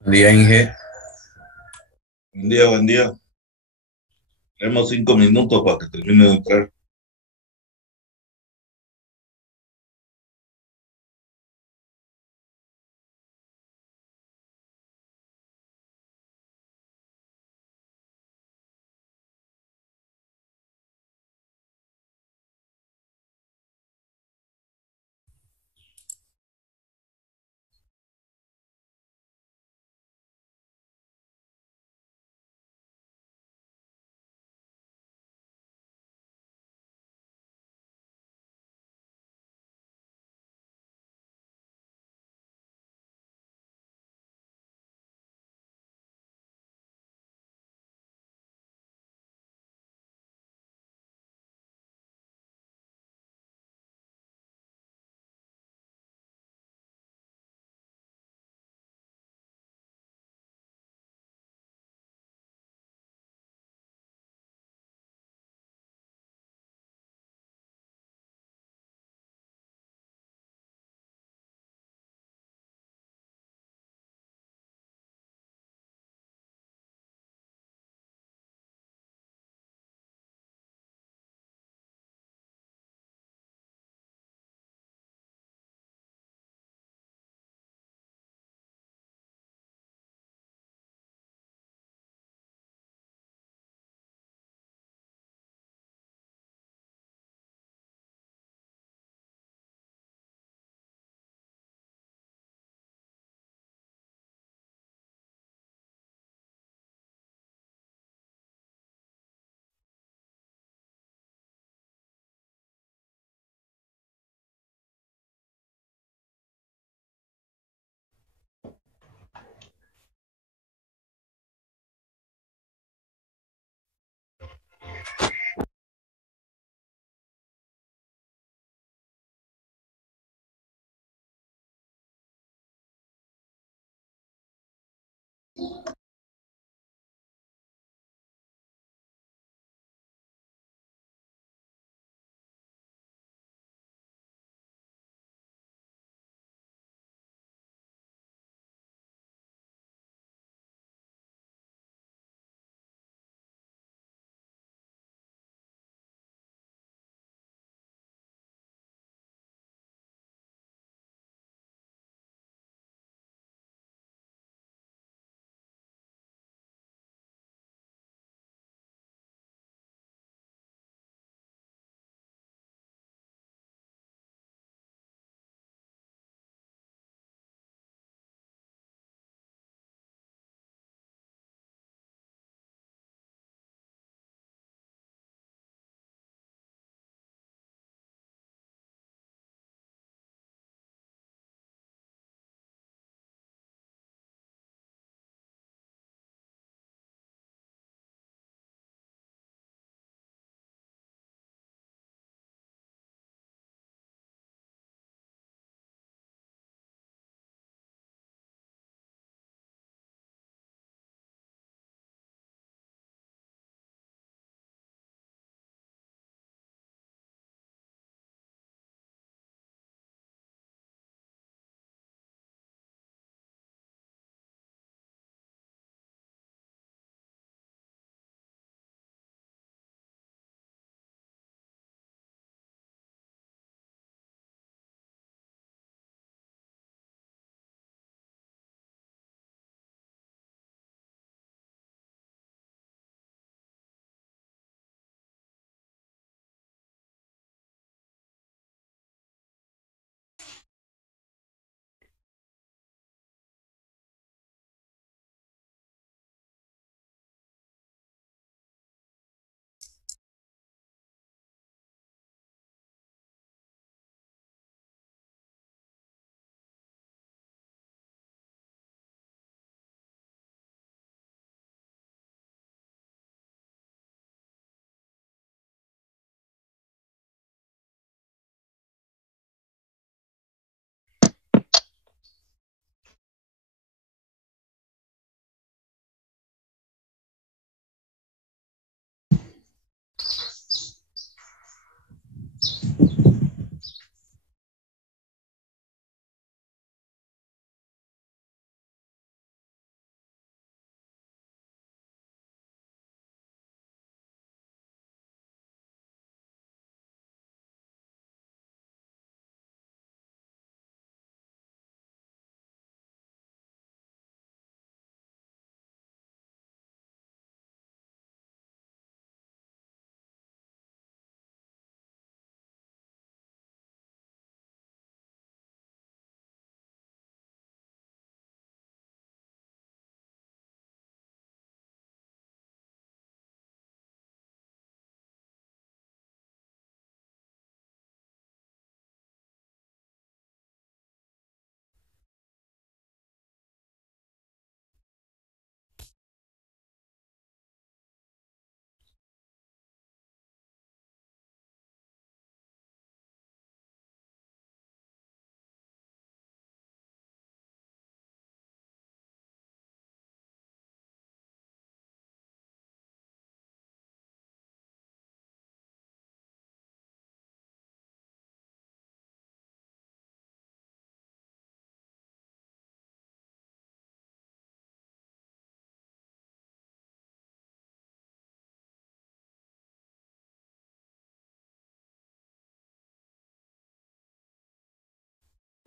Buen día, Inge. Buen día, buen día. Tenemos 5 minutos para que termine de entrar.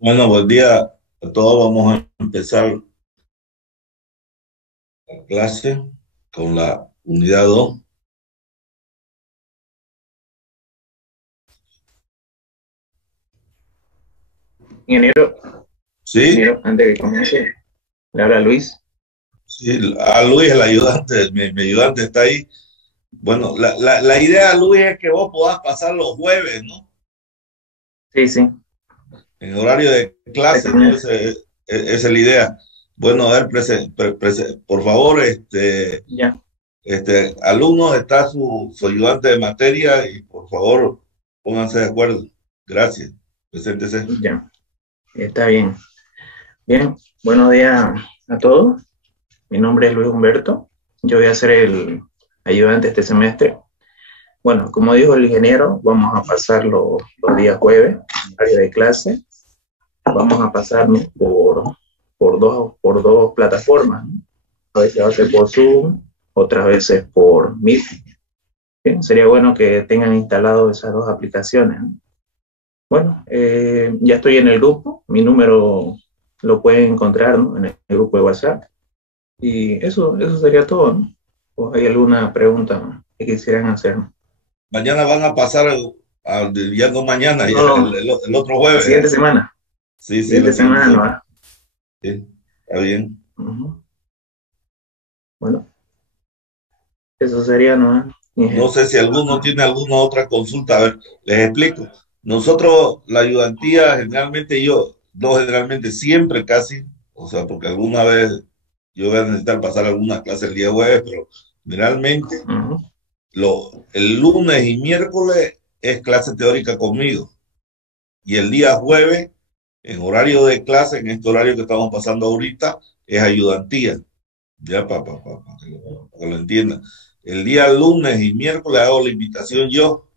Bueno, buen día a todos. Vamos a empezar la clase con la unidad 2. Ingeniero, ¿Sí? ingeniero, antes de que comience, le habla Luis. Sí, a Luis, el ayudante, mi ayudante está ahí. Bueno, la idea, Luis, es que vos podás pasar los jueves, ¿no? Sí, sí, En horario de clase, ¿no? exactamente. Esa es la idea. Bueno, a ver, por favor, Ya, alumnos, está su ayudante de materia y por favor, pónganse de acuerdo. Gracias. Preséntese. ya, está bien. Bien, buenos días a todos. Mi nombre es Luis Humberto. Yo voy a ser el ayudante este semestre. Bueno, como dijo el ingeniero, vamos a pasar los días jueves, área de clase. Vamos a pasarnos por dos plataformas, ¿no? A veces va a ser por Zoom, otras veces por Meet. Bien, sería bueno que tengan instalado esas dos aplicaciones, ¿no? Bueno, ya estoy en el grupo, mi número lo pueden encontrar, ¿no?, en el grupo de WhatsApp. Y eso sería todo, ¿no? ¿O hay alguna pregunta que quisieran hacer? Mañana van a pasar, ya no mañana, No, ya no, el otro la jueves. siguiente semana. Sí, sí, la Siguiente siguiente semana no semana. va. Sí, está bien. Ujú. Bueno, eso sería, ¿no? No sé si alguno tiene alguna otra consulta. A ver, les explico. Nosotros, la ayudantía, generalmente yo, no generalmente, siempre casi, o sea, porque alguna vez yo voy a necesitar pasar alguna clase el día jueves, pero generalmente Ujú. el lunes y miércoles es clase teórica conmigo. Y el día jueves, en horario de clase, en este horario que estamos pasando ahorita, es ayudantía. Ya para que lo entiendan. El día lunes y miércoles hago la invitación yo,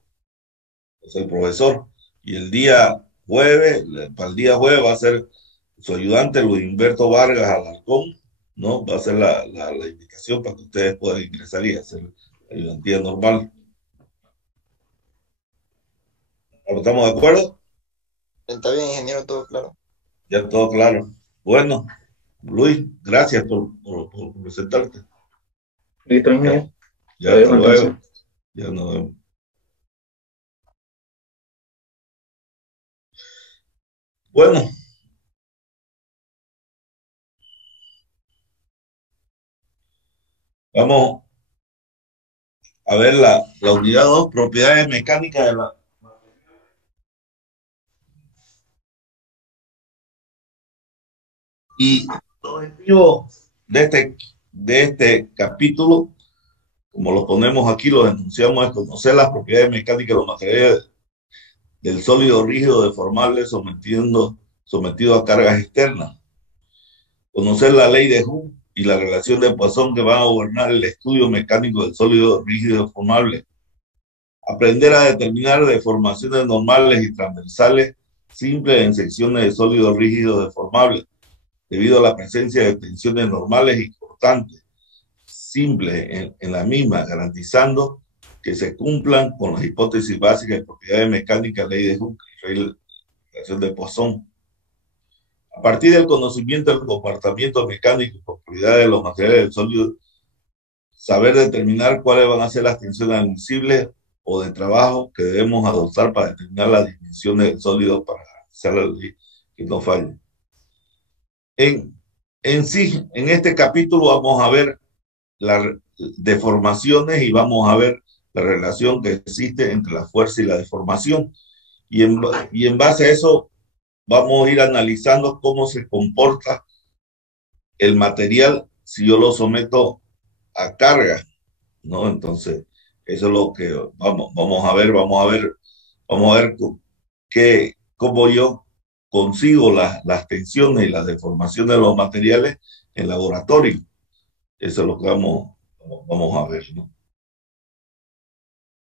soy el profesor. Y el día jueves, para el día jueves va a ser su ayudante Luis Humberto Vargas Alarcón, ¿no? Va a ser la invitación para que ustedes puedan ingresar y hacer la ayudantía normal. ¿Estamos de acuerdo? Está bien, ingeniero, todo claro. Ya todo claro. Bueno, Luis, gracias por presentarte. Listo, Ya, ingeniero. ya Lo hasta dejo entonces. luego. Ya nos vemos. Bueno, vamos a ver la unidad 2, propiedades mecánicas de la... Y el objetivo de este capítulo, como lo ponemos aquí, lo denunciamos, es conocer las propiedades mecánicas de los materiales del sólido rígido deformable sometido a cargas externas. Conocer la ley de Hooke y la relación de Poisson que van a gobernar el estudio mecánico del sólido rígido deformable. Aprender a determinar deformaciones normales y transversales simples en secciones de sólido rígido deformable, debido a la presencia de tensiones normales y cortantes, simples en la misma, garantizando que se cumplan con las hipótesis básicas de propiedades mecánicas, ley de Hooke y relación de Poisson. A partir del conocimiento del comportamiento mecánico y propiedades de los materiales del sólido, saber determinar cuáles van a ser las tensiones admisibles o de trabajo que debemos adoptar para determinar las dimensiones del sólido para hacer la ley que no falle. En sí, en este capítulo vamos a ver las deformaciones y vamos a ver la relación que existe entre la fuerza y la deformación. Y en base a eso vamos a ir analizando cómo se comporta el material si yo lo someto a carga, ¿no? Entonces, eso es lo que vamos a ver cómo yo consigo las tensiones y las deformaciones de los materiales en laboratorio. Eso es lo que vamos a ver, ¿no?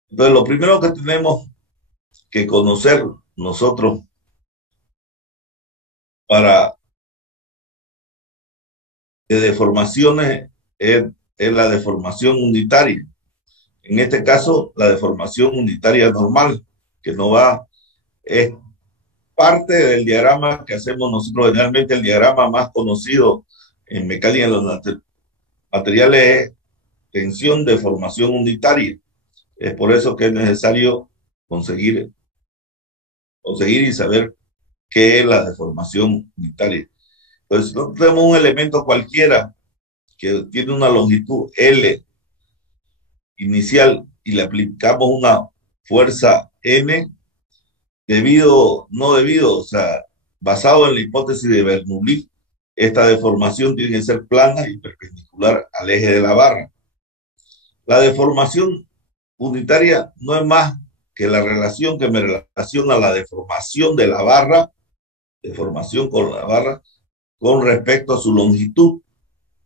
Entonces, lo primero que tenemos que conocer nosotros para de deformaciones es la deformación unitaria. En este caso, la deformación unitaria normal, que no va, es parte del diagrama que hacemos nosotros. Generalmente el diagrama más conocido en mecánica de los materiales es tensión de formación unitaria. Es por eso que es necesario conseguir y saber qué es la deformación unitaria. Pues no tenemos un elemento cualquiera que tiene una longitud L inicial y le aplicamos una fuerza N o sea, basado en la hipótesis de Bernoulli, esta deformación tiene que ser plana y perpendicular al eje de la barra. La deformación unitaria no es más que la relación que me relaciona la deformación de la barra, deformación con la barra, con respecto a su longitud.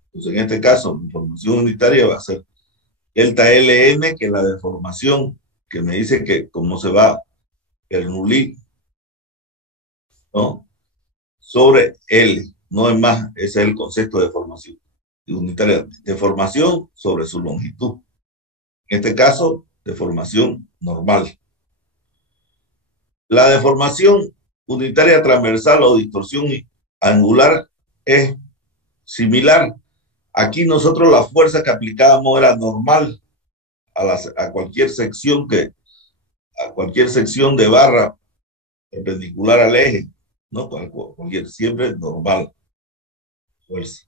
Entonces, en este caso, mi deformación unitaria va a ser delta Ln, que es la deformación que me dice que cómo se va Bernoulli, ¿no? Sobre L, no es más, ese es el concepto de deformación unitaria, deformación sobre su longitud. En este caso, deformación normal. La deformación unitaria transversal o distorsión angular es similar. Aquí nosotros la fuerza que aplicábamos era normal a cualquier sección de barra perpendicular al eje, ¿no? Cualquier, siempre normal fuerza.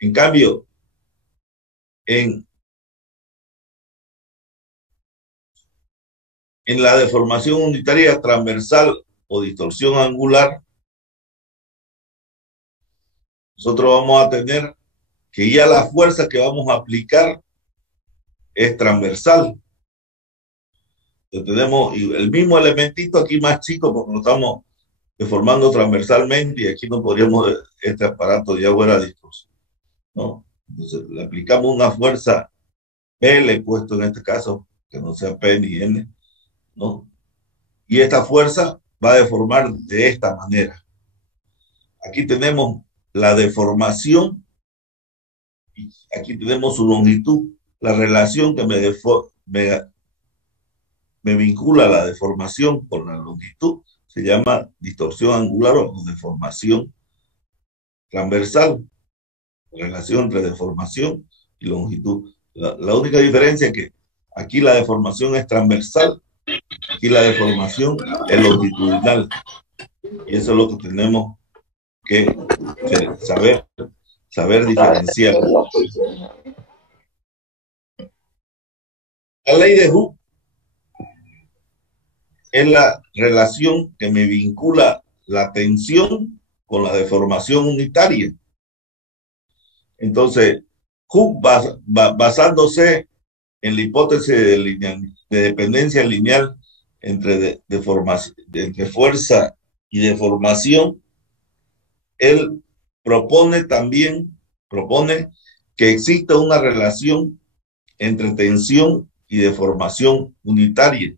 En cambio, en la deformación unitaria transversal o distorsión angular, nosotros vamos a tener que ya la fuerza que vamos a aplicar es transversal. Entonces tenemos el mismo elementito aquí más chico porque lo estamos deformando transversalmente y aquí no podríamos, este aparato ya fuera distorsión, ¿no? Entonces le aplicamos una fuerza P, le he puesto en este caso que no sea P ni N, ¿no? Y esta fuerza va a deformar de esta manera. Aquí tenemos la deformación y aquí tenemos su longitud. La relación que me vincula la deformación con la longitud se llama distorsión angular o deformación transversal. Relación entre deformación y longitud. La única diferencia es que aquí la deformación es transversal, aquí la deformación es longitudinal. Y eso es lo que tenemos que saber diferenciar. La ley de Hooke es la relación que me vincula la tensión con la deformación unitaria. Entonces, Hooke, basándose en la hipótesis de dependencia lineal entre fuerza y deformación, él propone que exista una relación entre tensión y deformación unitaria.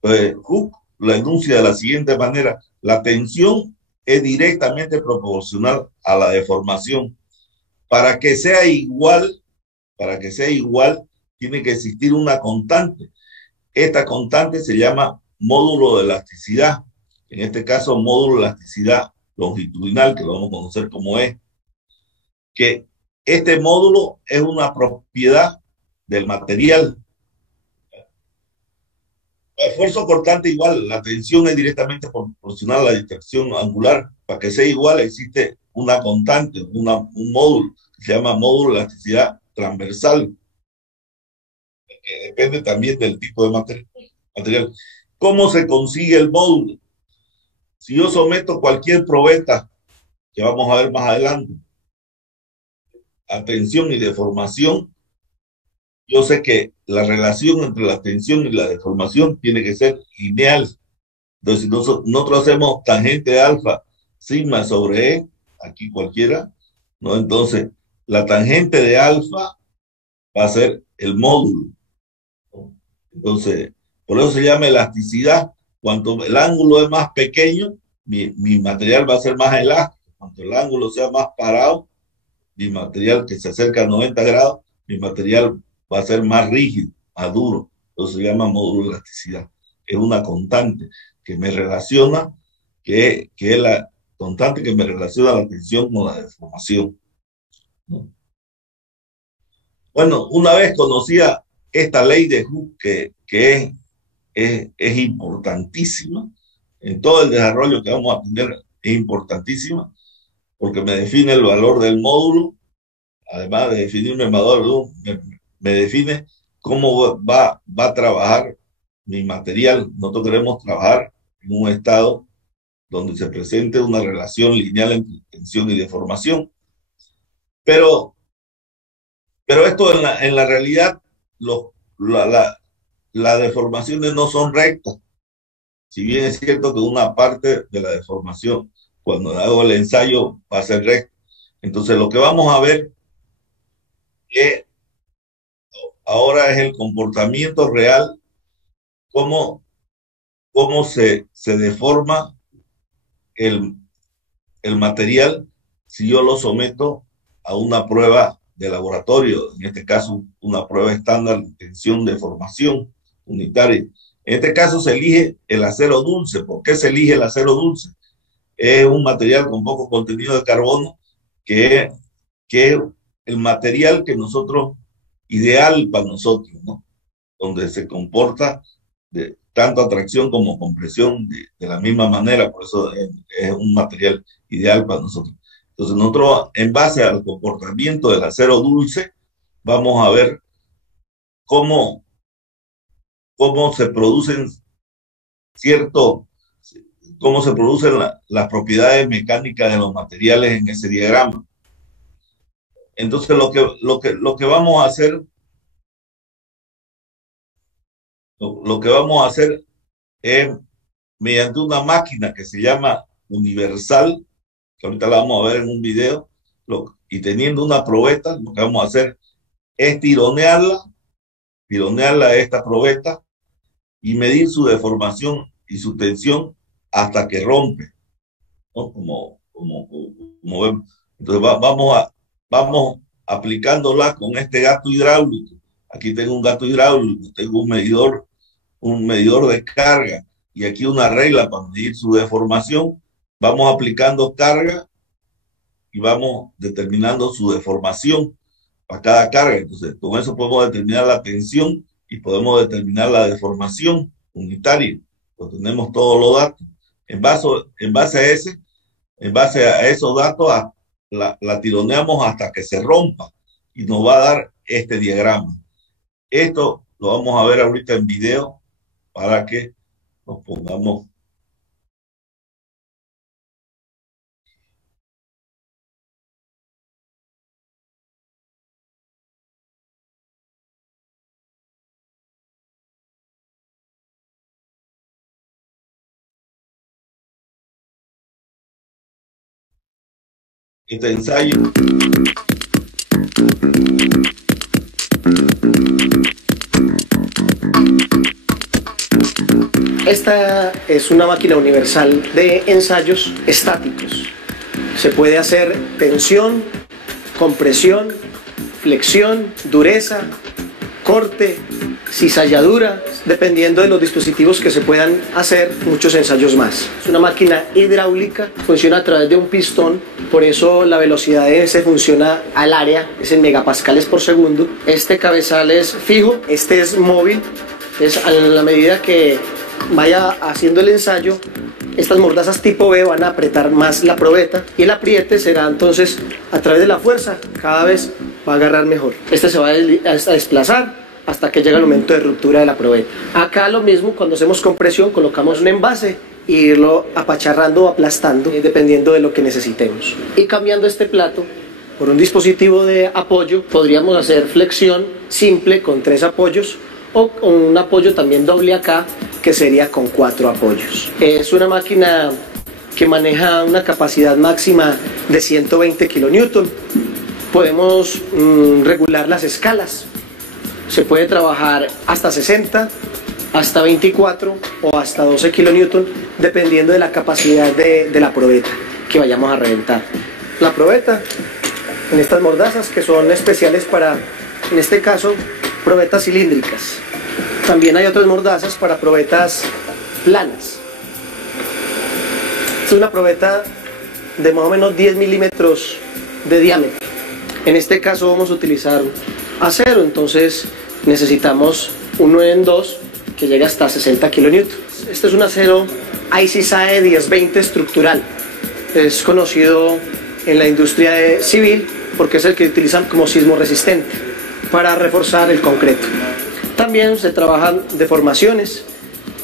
Pues Hooke lo enuncia de la siguiente manera: la tensión es directamente proporcional a la deformación. Para que sea igual, tiene que existir una constante. Esta constante se llama módulo de elasticidad. En este caso, módulo de elasticidad longitudinal, que lo vamos a conocer como E. Que este módulo es una propiedad del material. El esfuerzo cortante igual, la tensión es directamente proporcional a la distorsión angular. Para que sea igual existe una constante, un módulo, que se llama módulo de elasticidad transversal, que depende también del tipo de material. ¿Cómo se consigue el módulo? Si yo someto cualquier probeta, que vamos a ver más adelante, a tensión y deformación, yo sé que la relación entre la tensión y la deformación tiene que ser lineal. Entonces, si nosotros hacemos tangente de alfa, sigma sobre E, aquí cualquiera, ¿no? Entonces, la tangente de alfa va a ser el módulo, ¿no? Entonces, por eso se llama elasticidad. Cuanto el ángulo es más pequeño, mi material va a ser más elástico. Cuanto el ángulo sea más parado, mi material que se acerca a 90 grados, mi material va a ser más rígido, más duro. Entonces se llama módulo de elasticidad. Es una constante que me relaciona que es la constante que me relaciona la tensión con la deformación. Bueno, una vez conocía esta ley de Hooke, que es importantísima en todo el desarrollo que vamos a tener, es importantísima porque me define el valor del módulo, además de definirme el valor, me define cómo va a trabajar mi material. Nosotros queremos trabajar en un estado donde se presente una relación lineal entre tensión y deformación. Pero esto en la realidad, las deformaciones no son rectas. Si bien es cierto que una parte de la deformación, cuando hago el ensayo, va a ser recta. Entonces, lo que vamos a ver ahora es el comportamiento real, cómo se deforma el material si yo lo someto a una prueba de laboratorio, en este caso una prueba estándar de tensión de formación unitaria. En este caso se elige el acero dulce. ¿Por qué se elige el acero dulce? Es un material con poco contenido de carbono, que es el material que nosotros, ideal para nosotros, ¿no? Donde se comporta de tanto atracción como compresión de la misma manera, por eso es un material ideal para nosotros. Entonces nosotros, en base al comportamiento del acero dulce, vamos a ver cómo se producen las propiedades mecánicas de los materiales en ese diagrama. Entonces lo que vamos a hacer, es mediante una máquina que se llama universal, que ahorita la vamos a ver en un video, y teniendo una probeta, lo que vamos a hacer es tironearla a esta probeta y medir su deformación y su tensión hasta que rompe, ¿no? Como vemos. Entonces vamos aplicándola con este gato hidráulico. Aquí tengo un gato hidráulico, tengo un medidor de carga, y aquí una regla para medir su deformación. Vamos aplicando carga y vamos determinando su deformación para cada carga. Entonces, con eso podemos determinar la tensión y podemos determinar la deformación unitaria. Pues tenemos todos los datos. En base a esos datos, la tironeamos hasta que se rompa y nos va a dar este diagrama. Esto lo vamos a ver ahorita en video para que nos pongamos. Este ensayo. Esta es una máquina universal de ensayos estáticos. Se puede hacer tensión, compresión, flexión, dureza, corte, cizalladura, dependiendo de los dispositivos que se puedan hacer, muchos ensayos más. Es una máquina hidráulica, funciona a través de un pistón, por eso la velocidad de ese funciona al área, es en megapascales por segundo. Este cabezal es fijo, este es móvil, es a la medida que vaya haciendo el ensayo, estas mordazas tipo B van a apretar más la probeta y el apriete será entonces a través de la fuerza, cada vez va a agarrar mejor. Este se va a desplazar hasta que llega el momento de ruptura de la probeta. Acá lo mismo, cuando hacemos compresión colocamos un envase e irlo apacharrando o aplastando dependiendo de lo que necesitemos. Y cambiando este plato por un dispositivo de apoyo, podríamos hacer flexión simple con 3 apoyos o con un apoyo también doble acá, que sería con 4 apoyos. Es una máquina que maneja una capacidad máxima de 120 kilonewton. Podemos regular las escalas. Se puede trabajar hasta 60, hasta 24 o hasta 12 kilonewton, dependiendo de la capacidad de la probeta que vayamos a reventar. La probeta en estas mordazas, que son especiales para, en este caso, probetas cilíndricas. También hay otras mordazas para probetas planas. Es una probeta de más o menos 10 milímetros de diámetro. En este caso vamos a utilizar acero, entonces necesitamos un 9 en 2 que llega hasta 60 kilonewtons. Este es un acero ICSAE 1020 estructural. Es conocido en la industria civil porque es el que utilizan como sismo resistente para reforzar el concreto. También se trabajan deformaciones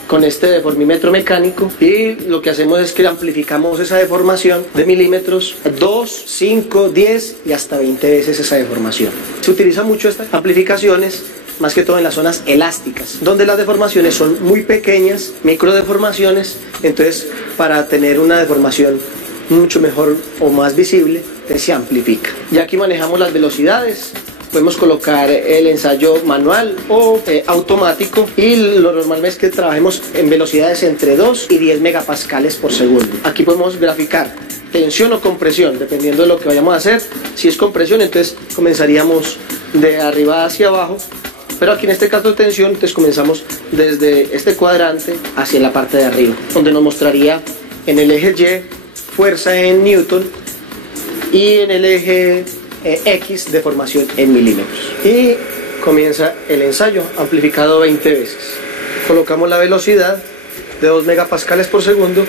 con este deformímetro mecánico y lo que hacemos es que amplificamos esa deformación de milímetros 2, 5, 10 y hasta 20 veces esa deformación. Se utiliza mucho estas amplificaciones más que todo en las zonas elásticas, donde las deformaciones son muy pequeñas, microdeformaciones, entonces para tener una deformación mucho mejor o más visible, se amplifica. Ya aquí manejamos las velocidades, podemos colocar el ensayo manual o automático y lo normal es que trabajemos en velocidades entre 2 y 10 megapascales por segundo. Aquí podemos graficar tensión o compresión, dependiendo de lo que vayamos a hacer. Si es compresión, entonces comenzaríamos de arriba hacia abajo, pero aquí en este caso de tensión, entonces comenzamos desde este cuadrante hacia la parte de arriba, donde nos mostraría en el eje Y fuerza en newton y en el eje X deformación en milímetros. Y comienza el ensayo amplificado 20 veces. Colocamos la velocidad de 2 megapascales por segundo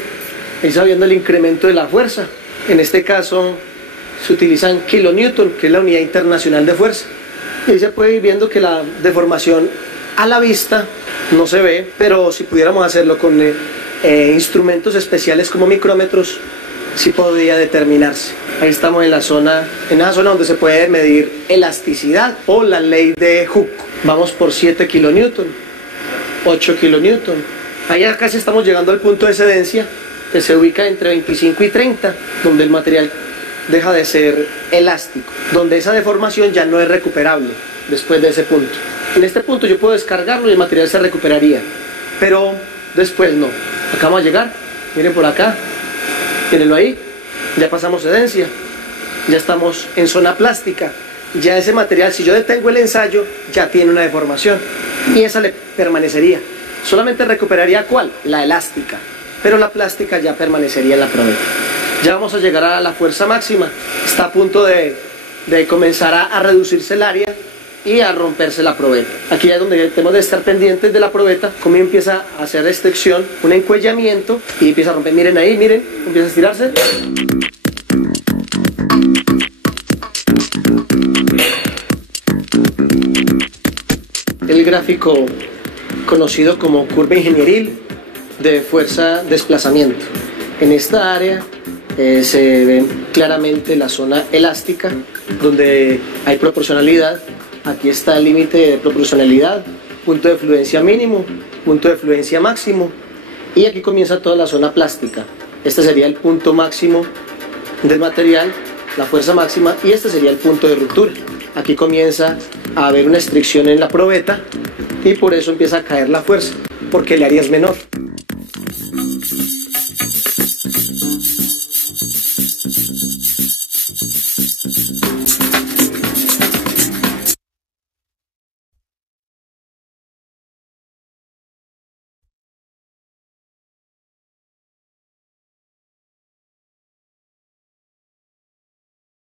y sabiendo el incremento de la fuerza. En este caso se utilizan kilonewton, que es la unidad internacional de fuerza. Y se puede ir viendo que la deformación a la vista no se ve, pero si pudiéramos hacerlo con instrumentos especiales como micrómetros, sí podría determinarse. Ahí estamos en esa zona donde se puede medir elasticidad o la ley de Hooke. Vamos por 7 kilonewton, 8 kilonewton. Ahí casi estamos llegando al punto de excedencia, que se ubica entre 25 y 30, donde el material deja de ser elástico, donde esa deformación ya no es recuperable después de ese punto. En este punto yo puedo descargarlo y el material se recuperaría, pero después no. Acá vamos a llegar, miren por acá, mírenlo ahí, ya pasamos excedencia, ya estamos en zona plástica, ya ese material, si yo detengo el ensayo, ya tiene una deformación y esa le permanecería. Solamente recuperaría ¿cuál? La elástica, pero la plástica ya permanecería en la probeta. Ya vamos a llegar a la fuerza máxima, está a punto de comenzar a reducirse el área y a romperse la probeta. Aquí es donde tenemos de estar pendientes de la probeta, cómo empieza a hacer restricción, un encuellamiento y empieza a romper. Miren ahí, miren, empieza a estirarse. El gráfico conocido como curva ingenieril de fuerza-desplazamiento. En esta área se ve claramente la zona elástica, donde hay proporcionalidad. Aquí está el límite de proporcionalidad, punto de fluencia mínimo, punto de fluencia máximo, y aquí comienza toda la zona plástica. Este sería el punto máximo del material, la fuerza máxima, y este sería el punto de ruptura. Aquí comienza a haber una estricción en la probeta y por eso empieza a caer la fuerza, porque el área es menor.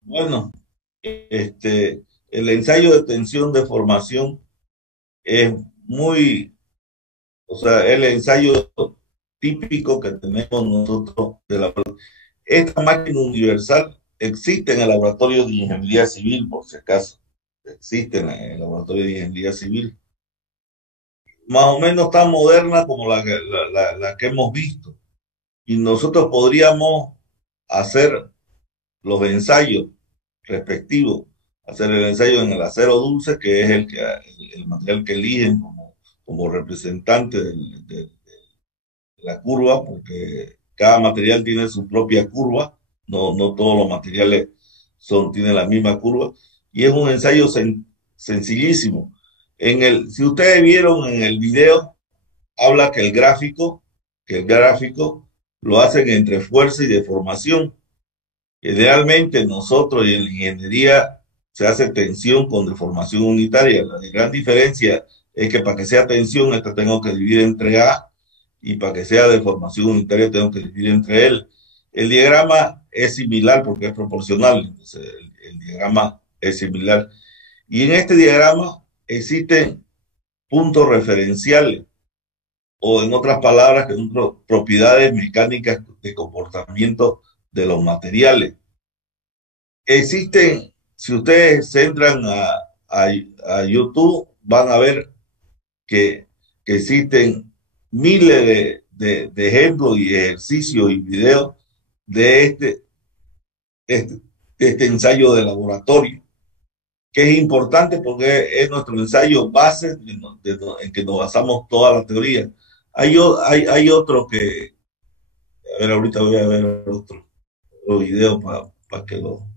Bueno, el ensayo de tensión de formación es muy, o sea, el ensayo típico que tenemos nosotros de la... Esta máquina universal existe en el laboratorio de ingeniería civil, por si acaso. Existe en el laboratorio de ingeniería civil. Más o menos tan moderna como la que hemos visto. Y nosotros podríamos hacer los ensayos respectivos, hacer el ensayo en el acero dulce, que es el material que eligen como representante de la curva, porque cada material tiene su propia curva, no todos los materiales tienen la misma curva, y es un ensayo sencillísimo. Si ustedes vieron en el video, habla que el gráfico lo hacen entre fuerza y deformación. Idealmente nosotros y en la ingeniería se hace tensión con deformación unitaria. La gran diferencia es que para que sea tensión, esta tengo que dividir entre A, y para que sea deformación unitaria tengo que dividir entre L. El diagrama es similar porque es proporcional, entonces el diagrama es similar. Y en este diagrama existen puntos referenciales, o en otras palabras, que son propiedades mecánicas de comportamiento de los materiales. Existen, si ustedes entran a YouTube, van a ver que existen miles de ejemplos y ejercicios y videos de este, este ensayo de laboratorio, que es importante porque es nuestro ensayo base en que nos basamos toda la teoría. Hay otro que, a ver, ahorita voy a ver otro video para que lo...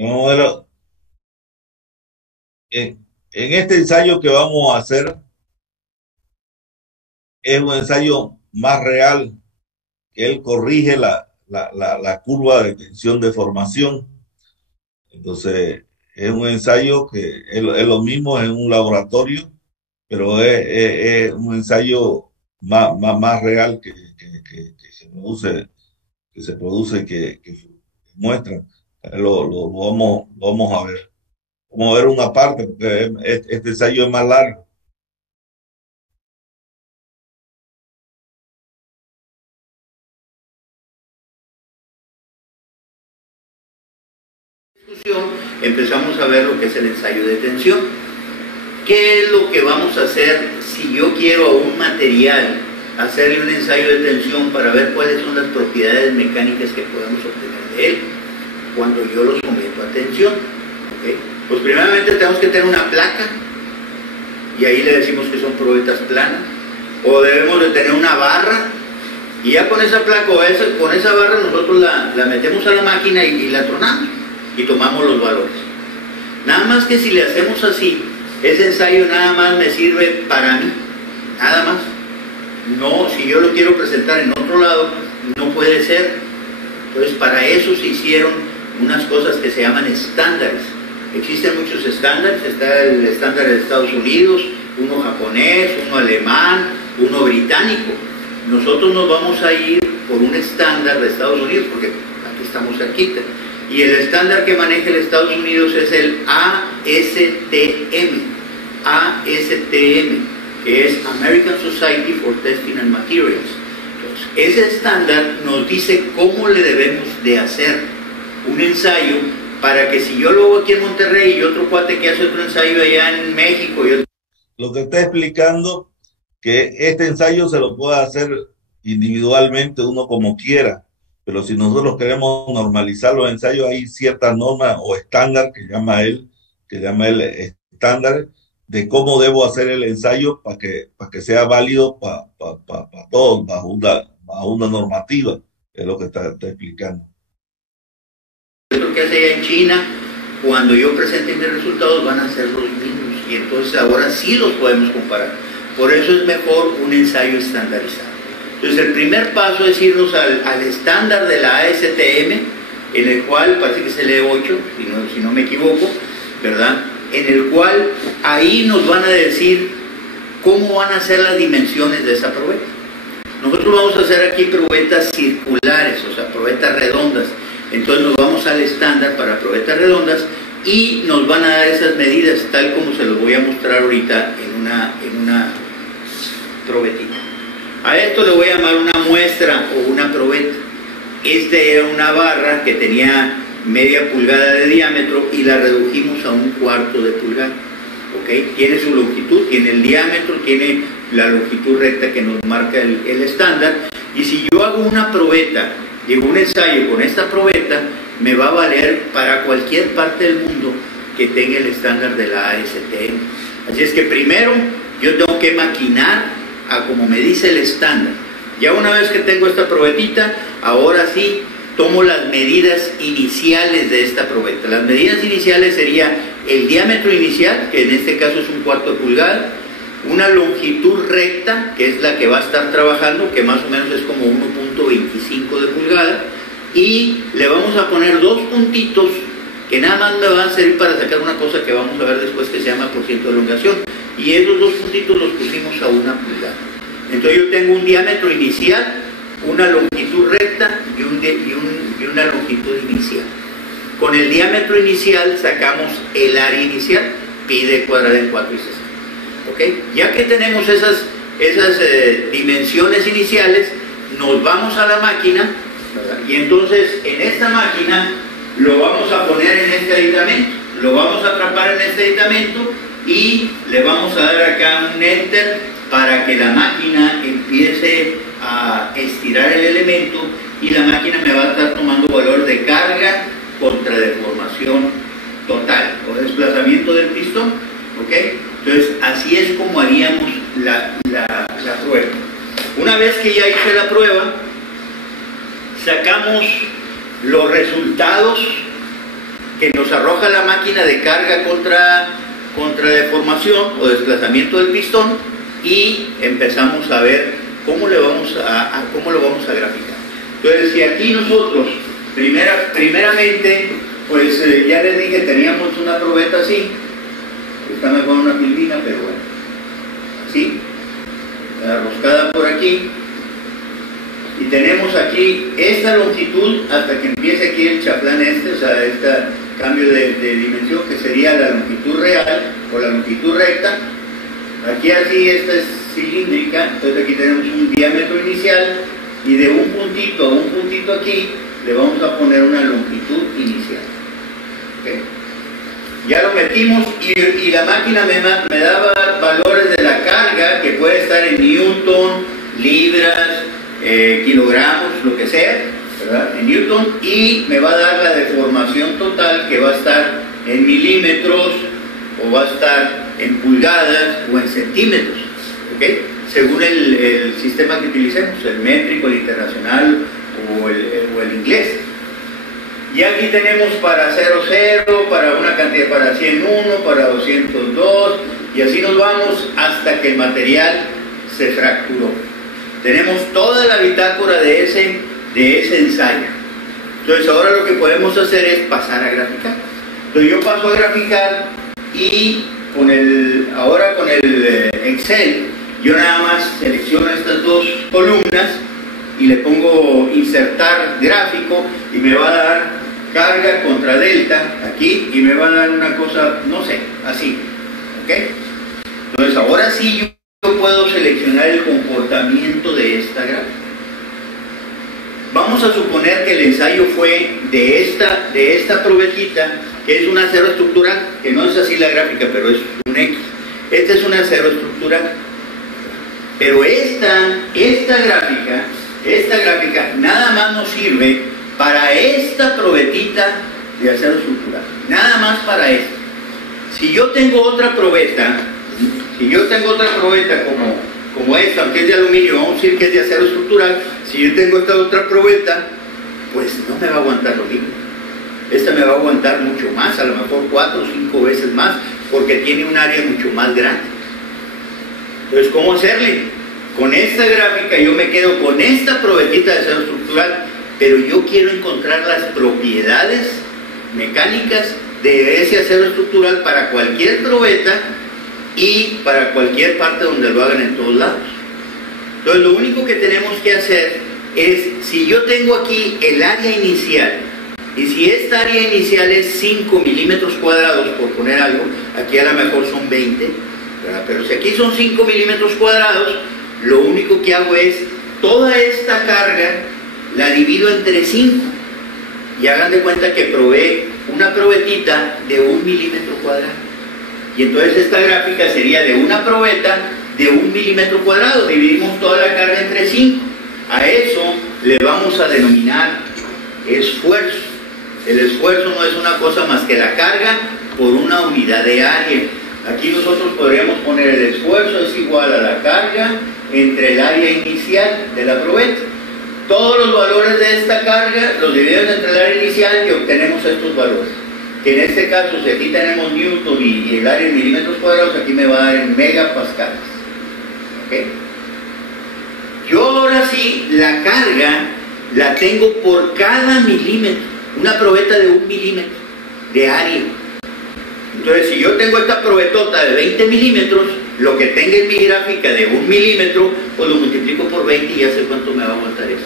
Vamos a ver, en este ensayo que vamos a hacer es un ensayo más real, que él corrige la curva de tensión de formación. Entonces, es un ensayo que es lo mismo en un laboratorio, pero es un ensayo más real que se produce, que muestra. Lo vamos a ver. Vamos a ver una parte, porque este ensayo es más largo. Empezamos a ver lo que es el ensayo de tensión. ¿Qué es lo que vamos a hacer si yo quiero a un material hacerle un ensayo de tensión para ver cuáles son las propiedades mecánicas que podemos obtener de él cuando yo lo someto a tensión? ¿Okay? Pues primeramente tenemos que tener una placa y ahí le decimos que son probetas planas, o debemos de tener una barra y ya con esa placa o con esa barra nosotros la metemos a la máquina y la tronamos y tomamos los valores. Nada más que si le hacemos así, ese ensayo nada más me sirve para mí, nada más. No, si yo lo quiero presentar en otro lado, no puede ser. Entonces para eso se hicieron unas cosas que se llaman estándares. Existen muchos estándares, está el estándar de Estados Unidos, uno japonés, uno alemán, uno británico. Nosotros nos vamos a ir por un estándar de Estados Unidos, porque aquí estamos cerquita. Y el estándar que maneja el Estados Unidos es el ASTM, que es American Society for Testing and Materials. Entonces, ese estándar nos dice cómo le debemos de hacer un ensayo para que si yo lo hago aquí en Monterrey y otro cuate que hace otro ensayo allá en México y otro... Lo que está explicando que este ensayo se lo puede hacer individualmente uno como quiera, pero si nosotros queremos normalizar los ensayos, hay ciertas normas o estándar que llama él estándar de cómo debo hacer el ensayo para que sea válido para todos bajo una normativa, es lo que está explicando. Lo que hace allá en China, cuando yo presente mis resultados van a ser los mismos y entonces ahora sí los podemos comparar. Por eso es mejor un ensayo estandarizado. Entonces el primer paso es irnos al estándar de la ASTM, en el cual parece que se lee 8, si no me equivoco, ¿verdad? en el cual ahí nos van a decir cómo van a ser las dimensiones de esa probeta. Nosotros vamos a hacer aquí probetas circulares, o sea, probetas redondas. Entonces nos vamos al estándar para probetas redondas y nos van a dar esas medidas tal como se los voy a mostrar ahorita en una probetita. A esto le voy a llamar una muestra o una probeta. Este era una barra que tenía media pulgada de diámetro y la redujimos a 1/4 de pulgada. ¿Okay? Tiene su longitud, tiene el diámetro, tiene la longitud recta que nos marca el estándar. Y si yo hago una probeta, digo un ensayo con esta probeta, me va a valer para cualquier parte del mundo que tenga el estándar de la ASTM. Así es que primero yo tengo que maquinar a como me dice el estándar. Ya una vez que tengo esta probetita, ahora sí tomo las medidas iniciales de esta probeta. Las medidas iniciales serían el diámetro inicial, que en este caso es 1/4 de pulgada, una longitud recta, que es la que va a estar trabajando, que más o menos es como 1.25 de pulgada, y le vamos a poner 2 puntitos que nada más me van a servir para sacar una cosa que vamos a ver después que se llama por ciento de elongación, y esos 2 puntitos los pusimos a 1 pulgada. Entonces yo tengo un diámetro inicial, una longitud recta y una longitud inicial. Con el diámetro inicial sacamos el área inicial, pi d cuadrada en 4/60. ¿Okay? Ya que tenemos esas dimensiones iniciales, nos vamos a la máquina, ¿verdad? Y entonces en esta máquina lo vamos a poner en este aditamento, lo vamos a atrapar en este aditamento y le vamos a dar acá un enter para que la máquina empiece a estirar el elemento y la máquina me va a estar tomando valor de carga contra deformación total o desplazamiento del pistón. ¿Okay? Entonces así es como haríamos la prueba. Una vez que ya hice la prueba, sacamos los resultados que nos arroja la máquina de carga contra deformación o desplazamiento del pistón y empezamos a ver cómo lo vamos a graficar. Entonces, si aquí nosotros primeramente, pues ya les dije, teníamos una probeta así, está mejor una pilvina, pero bueno, así, arroscada por aquí, y tenemos aquí esta longitud hasta que empiece aquí el chaplán o sea, este cambio de dimensión que sería la longitud real o la longitud recta. Aquí así, esta es cilíndrica, entonces aquí tenemos un diámetro inicial y de un puntito a un puntito aquí le vamos a poner una longitud inicial. ¿Okay? Ya lo metimos y la máquina me daba valores de la carga que puede estar en newton, libras, kilogramos, lo que sea, ¿verdad? En newton, y me va a dar la deformación total que va a estar en milímetros o va a estar en pulgadas o en centímetros, ¿okay? Según el sistema que utilicemos, el métrico, el internacional o el inglés. Y aquí tenemos para 0,0, para una cantidad, para 101, para 202, y así nos vamos hasta que el material se fracturó. Tenemos toda la bitácora de ese ensayo. Entonces ahora lo que podemos hacer es pasar a graficar. Entonces yo paso a graficar y ahora con el Excel yo nada más selecciono estas 2 columnas y le pongo insertar gráfico y me va a dar carga contra delta aquí y me va a dar una cosa, no sé, así, ¿ok? Entonces ahora sí yo puedo seleccionar el comportamiento de esta gráfica. Vamos a suponer que el ensayo fue de esta probetita, que es un acero estructural, que no es así la gráfica, pero es un X. Este es un acero estructural. Pero esta gráfica nada más nos sirve para esta probetita de acero estructural. Nada más para esto. Si yo tengo otra probeta, como esta, aunque es de aluminio, vamos a decir que es de acero estructural, si yo tengo esta otra probeta, pues no me va a aguantar lo mismo. Esta me va a aguantar mucho más, a lo mejor 4 o 5 veces más, porque tiene un área mucho más grande. Entonces, ¿cómo hacerle? Con esta gráfica yo me quedo con esta probetita de acero estructural, pero yo quiero encontrar las propiedades mecánicas de ese acero estructural para cualquier probeta y para cualquier parte donde lo hagan en todos lados. Entonces lo único que tenemos que hacer es, si yo tengo aquí el área inicial, y si esta área inicial es 5 milímetros cuadrados, por poner algo, aquí a lo mejor son 20, ¿verdad? Pero si aquí son 5 milímetros cuadrados, lo único que hago es, toda esta carga la divido entre 5, y hagan de cuenta que probé una probetita de 1 milímetro cuadrado. Y entonces esta gráfica sería de una probeta de 1 milímetro cuadrado. Dividimos toda la carga entre 5. A eso le vamos a denominar esfuerzo. El esfuerzo no es una cosa más que la carga por una unidad de área. Aquí nosotros podríamos poner el esfuerzo es igual a la carga entre el área inicial de la probeta. Todos los valores de esta carga los dividimos entre el área inicial y obtenemos estos valores. Que en este caso, si aquí tenemos Newton y el área en milímetros cuadrados, aquí me va a dar en megapascales. ¿Okay? Yo ahora sí, la carga la tengo por cada milímetro. Una probeta de 1 milímetro de área. Entonces, si yo tengo esta probetota de 20 milímetros, lo que tenga en mi gráfica de 1 milímetro, pues lo multiplico por 20 y ya sé cuánto me va a aguantar eso.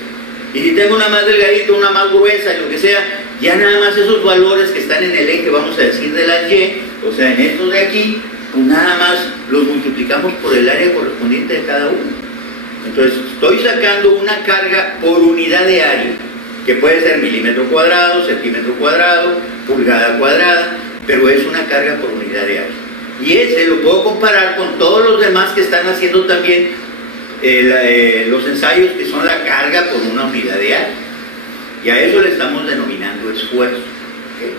Y si tengo una más delgadita, una más gruesa, lo que sea, ya nada más esos valores que están en el eje, vamos a decir de las Y, o sea, en estos de aquí, pues nada más los multiplicamos por el área correspondiente de cada uno. Entonces, estoy sacando una carga por unidad de área, que puede ser milímetro cuadrado, centímetro cuadrado, pulgada cuadrada, pero es una carga por unidad de área. Y ese lo puedo comparar con todos los demás que están haciendo también los ensayos, que son la carga por una unidad de área. Y a eso le estamos denominando esfuerzo. ¿Okay?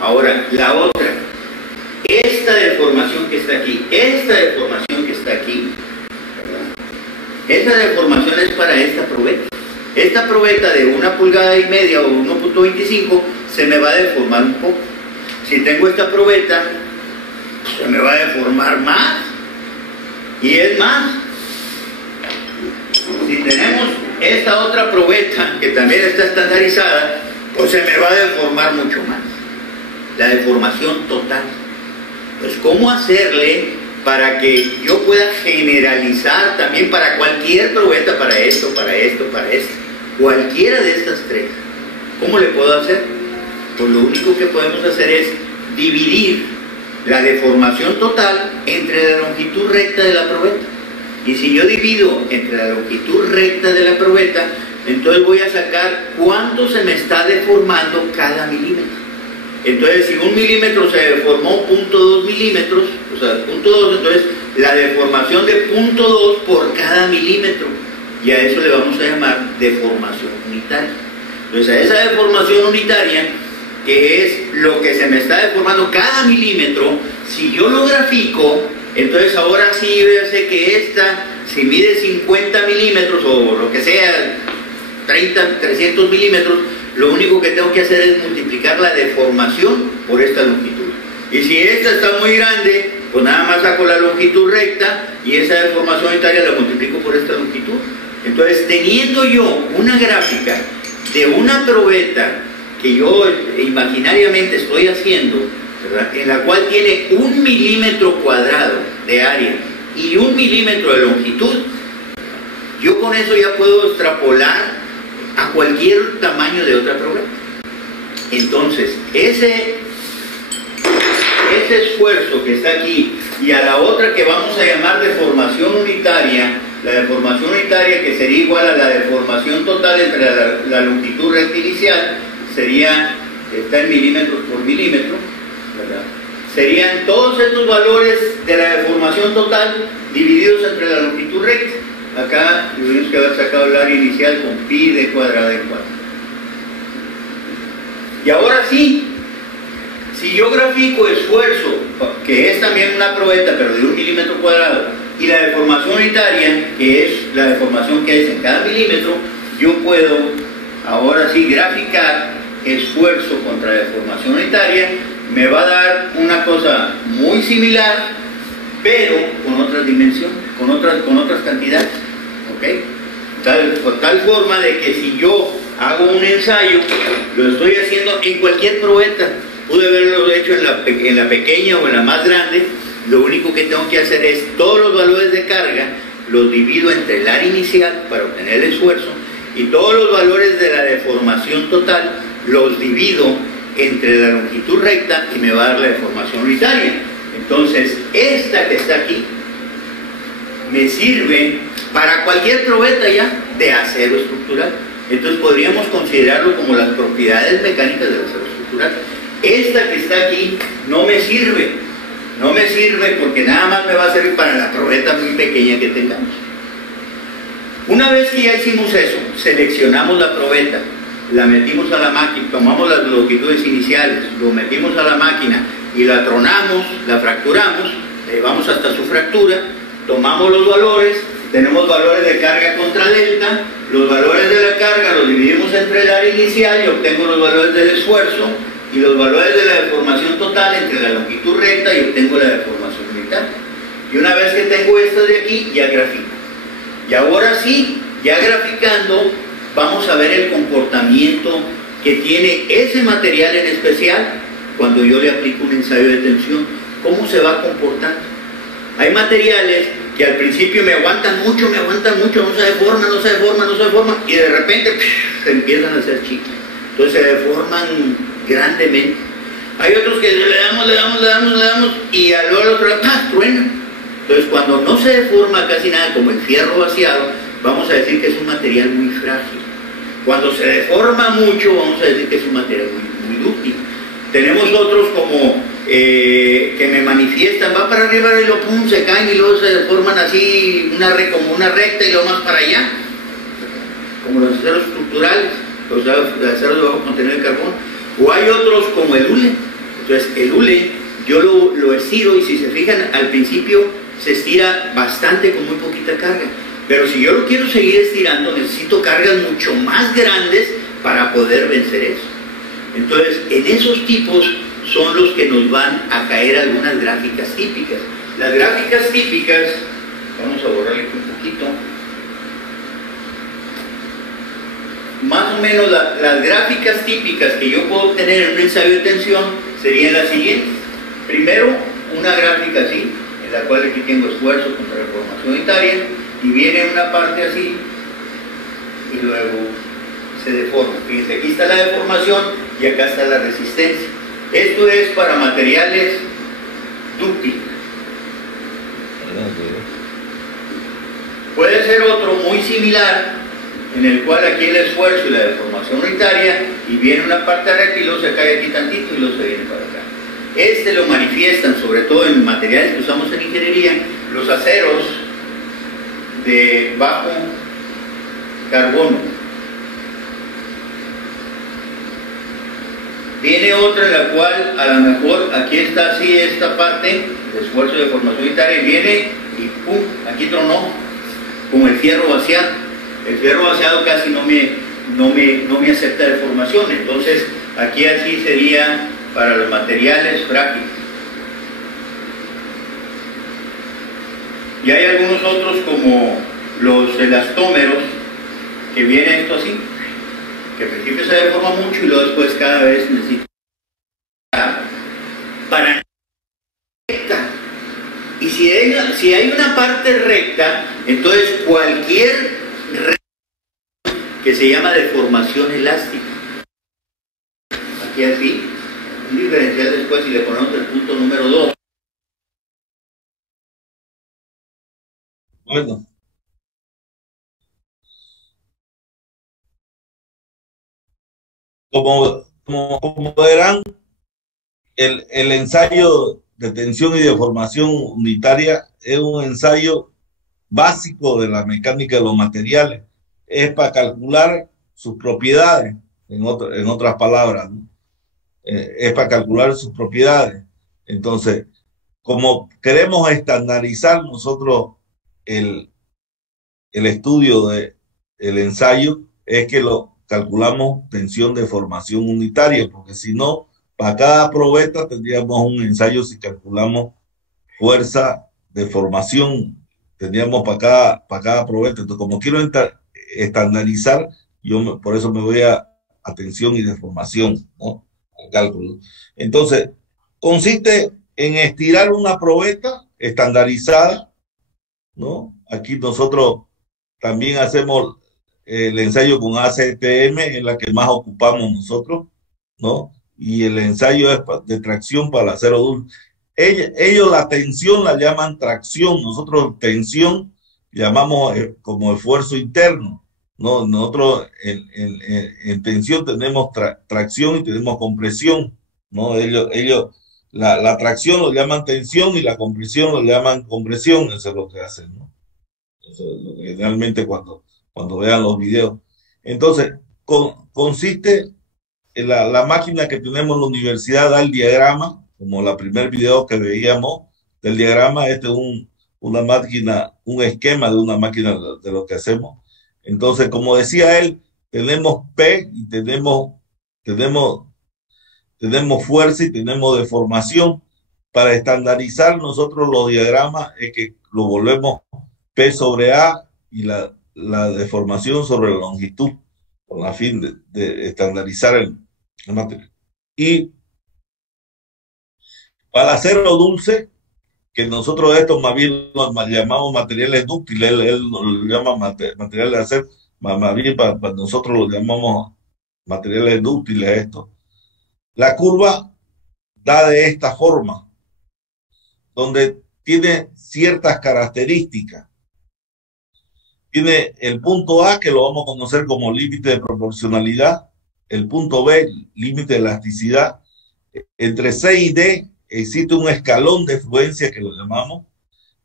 Ahora, la otra, esta deformación que está aquí, ¿verdad? Esa deformación es para esta probeta. Esta probeta de 1,5 pulgadas o 1.25 se me va a deformar un poco. Si tengo esta probeta, se me va a deformar más. Y es más, si tenemos esta otra probeta que también está estandarizada, pues se me va a deformar mucho más. La deformación total. Pues ¿cómo hacerle para que yo pueda generalizar también para cualquier probeta, para esto? Cualquiera de estas tres. ¿Cómo le puedo hacer? Pues lo único que podemos hacer es dividir la deformación total entre la longitud recta de la probeta. Y si yo divido entre la longitud recta de la probeta, entonces voy a sacar cuánto se me está deformando cada milímetro. Entonces, si 1 milímetro se deformó 0.2 milímetros, o sea, 0.2, entonces la deformación de 0.2 por cada milímetro. Y a eso le vamos a llamar deformación unitaria. Entonces, a esa deformación unitaria, que es lo que se me está deformando cada milímetro, si yo lo grafico, entonces ahora sí yo ya sé que esta, si mide 50 milímetros o lo que sea, 300 milímetros, lo único que tengo que hacer es multiplicar la deformación por esta longitud. Y si esta está muy grande, pues nada más saco la longitud recta y esa deformación unitaria la multiplico por esta longitud. Entonces, teniendo yo una gráfica de una probeta que yo imaginariamente estoy haciendo, ¿verdad?, en la cual tiene 1 milímetro cuadrado de área y 1 milímetro de longitud, yo con eso ya puedo extrapolar a cualquier tamaño de otra probeta. Entonces, ese esfuerzo que está aquí y a la otra que vamos a llamar deformación unitaria, la deformación unitaria que sería igual a la deformación total entre la longitud recta inicial, está en milímetros por milímetro, ¿verdad? Serían todos estos valores de la deformación total divididos entre la longitud recta. Acá tuvimos que haber sacado el área inicial con pi d cuadrada en 4. Y ahora sí, si yo grafico esfuerzo, que es también una probeta, pero de 1 milímetro cuadrado, y la deformación unitaria, que es la deformación que es en cada milímetro, yo puedo ahora sí graficar esfuerzo contra deformación unitaria. Me va a dar una cosa muy similar, pero con otras dimensiones, con otras cantidades, ¿ok? Tal forma de que si yo hago un ensayo, lo estoy haciendo en cualquier probeta. Pude haberlo hecho en la pequeña o en la más grande, lo único que tengo que hacer es todos los valores de carga los divido entre el área inicial para obtener el esfuerzo y todos los valores de la deformación total los divido entre la longitud recta y me va a dar la deformación unitaria. Entonces, esta que está aquí me sirve para cualquier probeta ya de acero estructural. Entonces podríamos considerarlo como las propiedades mecánicas del acero estructural. Esta que está aquí no me sirve porque nada más me va a servir para la probeta muy pequeña que tengamos. Una vez que ya hicimos eso, seleccionamos la probeta, la metimos a la máquina, tomamos las longitudes iniciales, lo metimos a la máquina y la tronamos, la fracturamos, vamos hasta su fractura, tomamos los valores, tenemos valores de carga contra delta, los valores de la carga los dividimos entre el área inicial y obtengo los valores del esfuerzo y los valores de la deformación total entre la longitud recta y obtengo la deformación unitaria. Y una vez que tengo esto de aquí, ya grafico. Y ahora sí, ya graficando, vamos a ver el comportamiento que tiene ese material en especial cuando yo le aplico un ensayo de tensión. ¿Cómo se va comportando? Hay materiales que al principio me aguantan mucho, no se deforman, y de repente se empiezan a hacer chicos. Entonces se deforman grandemente. Hay otros que le damos, y al otro truena. Entonces cuando no se deforma casi nada, como el fierro vaciado, vamos a decir que es un material muy frágil. Cuando se deforma mucho, vamos a decir que es un material muy dúctil. Tenemos otros como que me manifiestan, va para arriba y luego pum, se caen y luego se deforman así, como una recta y luego más para allá, como los aceros estructurales, los aceros de bajo contenido de carbón. O hay otros como el hule. Entonces el hule yo lo estiro y si se fijan al principio se estira bastante con muy poquita carga, pero si yo lo quiero seguir estirando necesito cargas mucho más grandes para poder vencer eso. Entonces en esos tipos son los que nos van a caer algunas gráficas típicas. Las gráficas típicas, vamos a borrarle un poquito, más o menos las gráficas típicas que yo puedo obtener en un ensayo de tensión serían las siguientes. Primero, una gráfica así, en la cual aquí tengo esfuerzo contra deformación unitaria, y viene una parte así, y luego se deforma. Fíjense, aquí está la deformación y acá está la resistencia. Esto es para materiales dúctiles. Puede ser otro muy similar, en el cual aquí el esfuerzo y la deformación unitaria, y viene una parte recta y luego se cae aquí tantito y luego se viene para acá. Este lo manifiestan, sobre todo en materiales que usamos en ingeniería, los aceros de bajo carbono. Viene otra en la cual a lo mejor aquí está así esta parte de esfuerzo de deformación unitaria y viene y pum, aquí tronó, como el fierro vaciado. El fierro vaciado casi no me acepta deformación, entonces aquí así sería para los materiales frágiles. Y hay algunos otros como los elastómeros, que viene esto así, que al principio se deforma mucho y luego después cada vez necesita para recta. Y si hay una parte recta, entonces cualquier recta que se llama deformación elástica. Aquí así, un diferencial después y le ponemos el punto número 2. Bueno. Como verán, el ensayo de tensión y deformación unitaria es un ensayo básico de la mecánica de los materiales. Es para calcular sus propiedades, en otras palabras, ¿no? Es para calcular sus propiedades. Entonces, como queremos estandarizar nosotros el estudio del ensayo, es que lo calculamos tensión de formación unitaria, porque si no, para cada probeta tendríamos un ensayo si calculamos fuerza de formación, tendríamos para cada probeta. Entonces, como quiero estandarizar, por eso me voy a tensión y deformación, ¿no? Al cálculo. Entonces, Consiste en estirar una probeta estandarizada, ¿no? Aquí nosotros también hacemos el ensayo con ACTM, en la que más ocupamos nosotros, ¿no? Y el ensayo es de tracción para acero dulce. Ellos la tensión la llaman tracción, nosotros tensión llamamos como esfuerzo interno, ¿no? Nosotros en tensión tenemos tracción y tenemos compresión, ¿no? La tracción lo llaman tensión y la compresión lo llaman compresión, eso es lo que hacen, ¿no? Eso es lo que realmente cuando vean los videos. Entonces, consiste en la máquina que tenemos en la universidad, da el diagrama, como el primer video que veíamos del diagrama. Este es una máquina, un esquema de una máquina de lo que hacemos. Entonces, como decía él, tenemos P y tenemos fuerza y tenemos deformación. Para estandarizar nosotros los diagramas es que lo volvemos P sobre A y la deformación sobre la longitud, con la fin de estandarizar el material. Y para acero dulce, que nosotros esto más bien lo llamamos materiales dúctiles, él lo llama materiales de acero, más bien para nosotros lo llamamos materiales dúctiles esto. La curva da de esta forma, donde tiene ciertas características. Tiene el punto A, que lo vamos a conocer como límite de proporcionalidad, el punto B, límite de elasticidad. Entre C y D existe un escalón de fluencia que lo llamamos.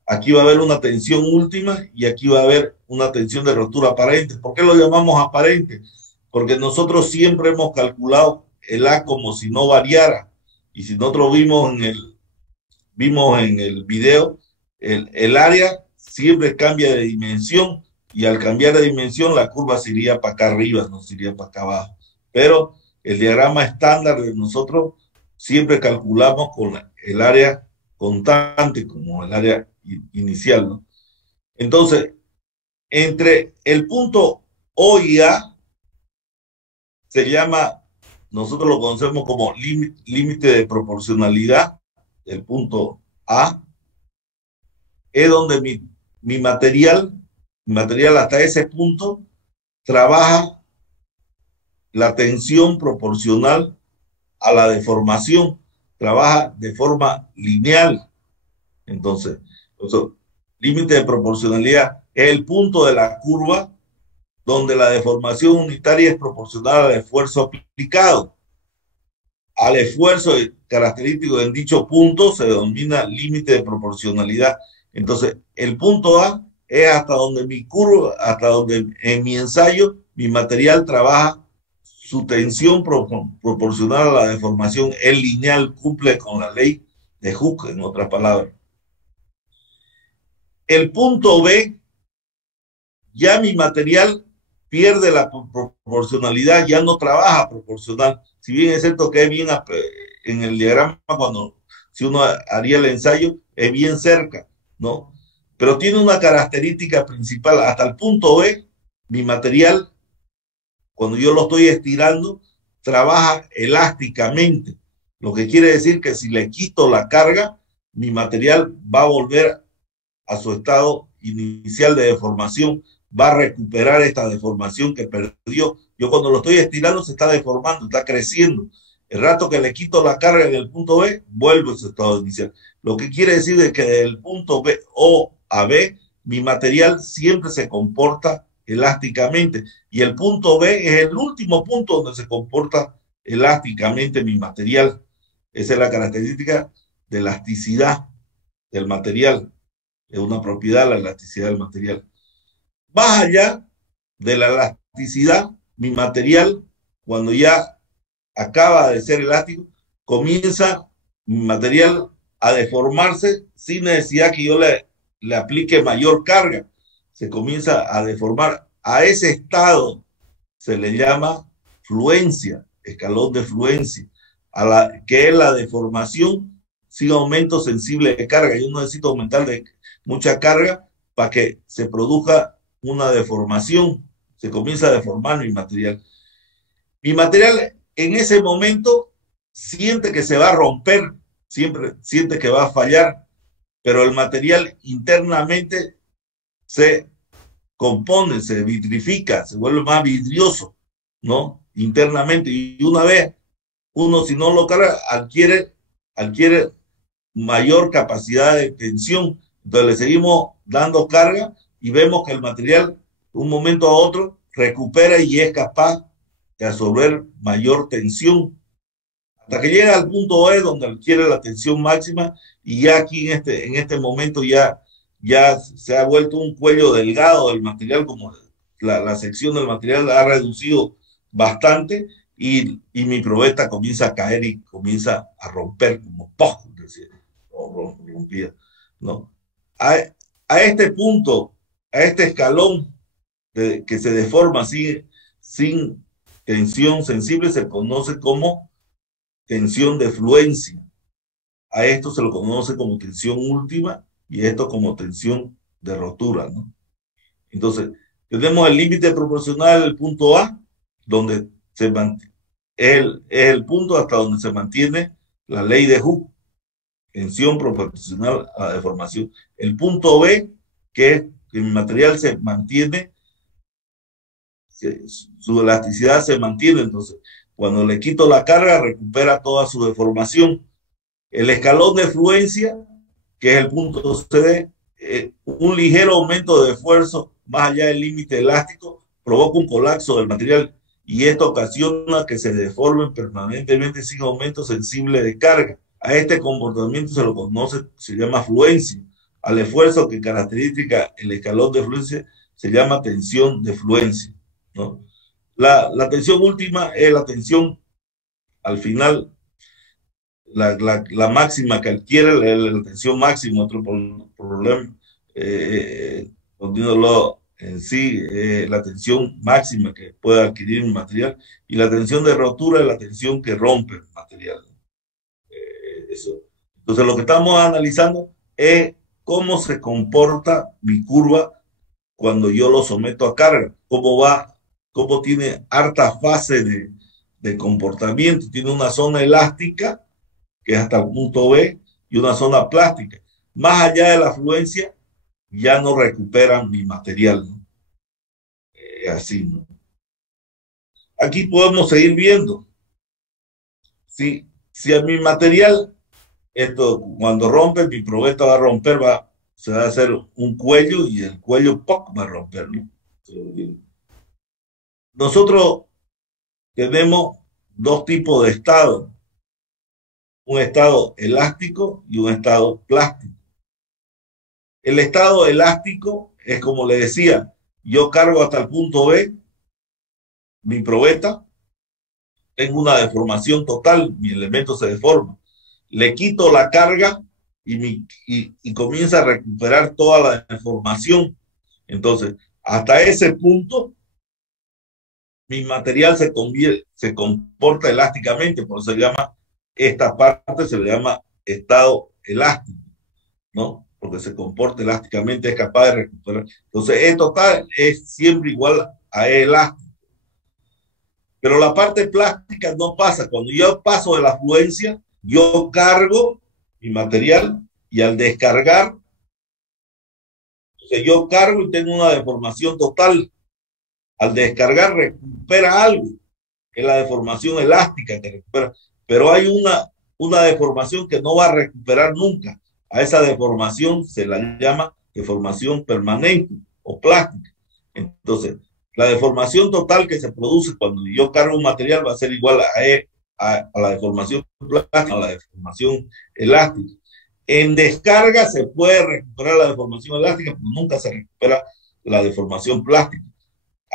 Aquí va a haber una tensión última y aquí va a haber una tensión de rotura aparente. ¿Por qué lo llamamos aparente? Porque nosotros siempre hemos calculado el A como si no variara. Y si nosotros vimos en el video, el área siempre cambia de dimensión, y al cambiar de dimensión la curva se iría para acá arriba, no se iría para acá abajo. Pero el diagrama estándar de nosotros siempre calculamos con el área constante como el área inicial, ¿no? Entonces, entre el punto O y A se llama, nosotros lo conocemos como límite de proporcionalidad. El punto A es donde mi material hasta ese punto trabaja la tensión proporcional a la deformación, trabaja de forma lineal. Entonces, límite de proporcionalidad es el punto de la curva donde la deformación unitaria es proporcional al esfuerzo aplicado. Al esfuerzo característico en dicho punto se denomina límite de proporcionalidad. Entonces, el punto A es hasta donde mi curva, hasta donde en mi ensayo mi material trabaja su tensión proporcional a la deformación, es lineal, cumple con la ley de Hooke, en otras palabras. El punto B, ya mi material pierde la proporcionalidad, ya no trabaja proporcional. Si bien es cierto que es bien en el diagrama, si uno haría el ensayo, es bien cerca, ¿no? Pero tiene una característica principal. Hasta el punto B, mi material, cuando yo lo estoy estirando, trabaja elásticamente. Lo que quiere decir que si le quito la carga, mi material va a volver a su estado inicial de deformación, va a recuperar esta deformación que perdió. Yo cuando lo estoy estirando se está deformando, está creciendo. El rato que le quito la carga en el punto B, vuelve a su estado inicial. Lo que quiere decir es que del punto B O a B, mi material siempre se comporta elásticamente. Y el punto B es el último punto donde se comporta elásticamente mi material. Esa es la característica de elasticidad del material. Es una propiedad la elasticidad del material. Más allá de la elasticidad, mi material, cuando ya acaba de ser elástico, comienza mi material a deformarse sin necesidad que yo le aplique mayor carga. Se comienza a deformar. A ese estado se le llama fluencia, escalón de fluencia, que es la deformación sin aumento sensible de carga. Yo no necesito aumentar mucha carga para que se produzca una deformación. Se comienza a deformar mi material. Mi material en ese momento siente que se va a romper, siempre siente que va a fallar, pero el material internamente se compone, se vitrifica, se vuelve más vidrioso, ¿no? Internamente. Y una vez uno, si no lo carga, adquiere mayor capacidad de tensión. Entonces le seguimos dando carga y vemos que el material, de un momento a otro, recupera y es capaz de absorber mayor tensión hasta que llega al punto E donde adquiere la tensión máxima, y ya aquí en este momento ya se ha vuelto un cuello delgado del material, como la sección del material ha reducido bastante, y mi probeta comienza a caer y comienza a romper como ¡pum! Rompía, ¿no? A este punto, a este escalón que se deforma así, sin tensión sensible, se conoce como tensión de fluencia. A esto se lo conoce como tensión última y esto como tensión de rotura, ¿no? Entonces, tenemos el límite proporcional del punto A, donde es el punto hasta donde se mantiene la ley de Hooke, tensión proporcional a la deformación. El punto B, que es que el material se mantiene, su elasticidad se mantiene, entonces cuando le quito la carga recupera toda su deformación. El escalón de fluencia, que es el punto CD, un ligero aumento de esfuerzo más allá del límite elástico provoca un colapso del material, y esto ocasiona que se deformen permanentemente sin aumento sensible de carga. A este comportamiento se lo conoce, se llama fluencia. Al esfuerzo que caracteriza el escalón de fluencia se llama tensión de fluencia, ¿no? La tensión última es la tensión al final, la máxima que adquiere, la tensión máxima, otro problema, poniéndolo en sí, la tensión máxima que puede adquirir un material, y la tensión de rotura es la tensión que rompe el material. Eso. Entonces lo que estamos analizando es cómo se comporta mi curva cuando yo lo someto a carga, cómo tiene harta fase de comportamiento. Tiene una zona elástica, que es hasta el punto B, y una zona plástica. Más allá de la fluencia, ya no recuperan mi material, ¿no? Así, ¿no? Aquí podemos seguir viendo. Si a mi material, esto cuando rompe, mi probeta va a romper, se va a hacer un cuello, y el cuello ¡poc! Va a romper, ¿no? Nosotros tenemos dos tipos de estado: un estado elástico y un estado plástico. El estado elástico es, como le decía, yo cargo hasta el punto B, mi probeta, tengo una deformación total, mi elemento se deforma. Le quito la carga y comienza a recuperar toda la deformación. Entonces, hasta ese punto, mi material se comporta elásticamente, por eso se llama, esta parte se le llama estado elástico, ¿no? Porque se comporta elásticamente, es capaz de recuperar. Entonces, E total es siempre igual a E elástico. Pero la parte plástica no pasa. Cuando yo paso de la fluencia, yo cargo mi material, y al descargar, entonces yo cargo y tengo una deformación total. Al descargar recupera algo, que es la deformación elástica que recupera. Pero hay una deformación que no va a recuperar nunca. A esa deformación se la llama deformación permanente o plástica. Entonces, la deformación total que se produce cuando yo cargo un material va a ser igual a la deformación plástica, a la deformación elástica. En descarga se puede recuperar la deformación elástica, pero nunca se recupera la deformación plástica.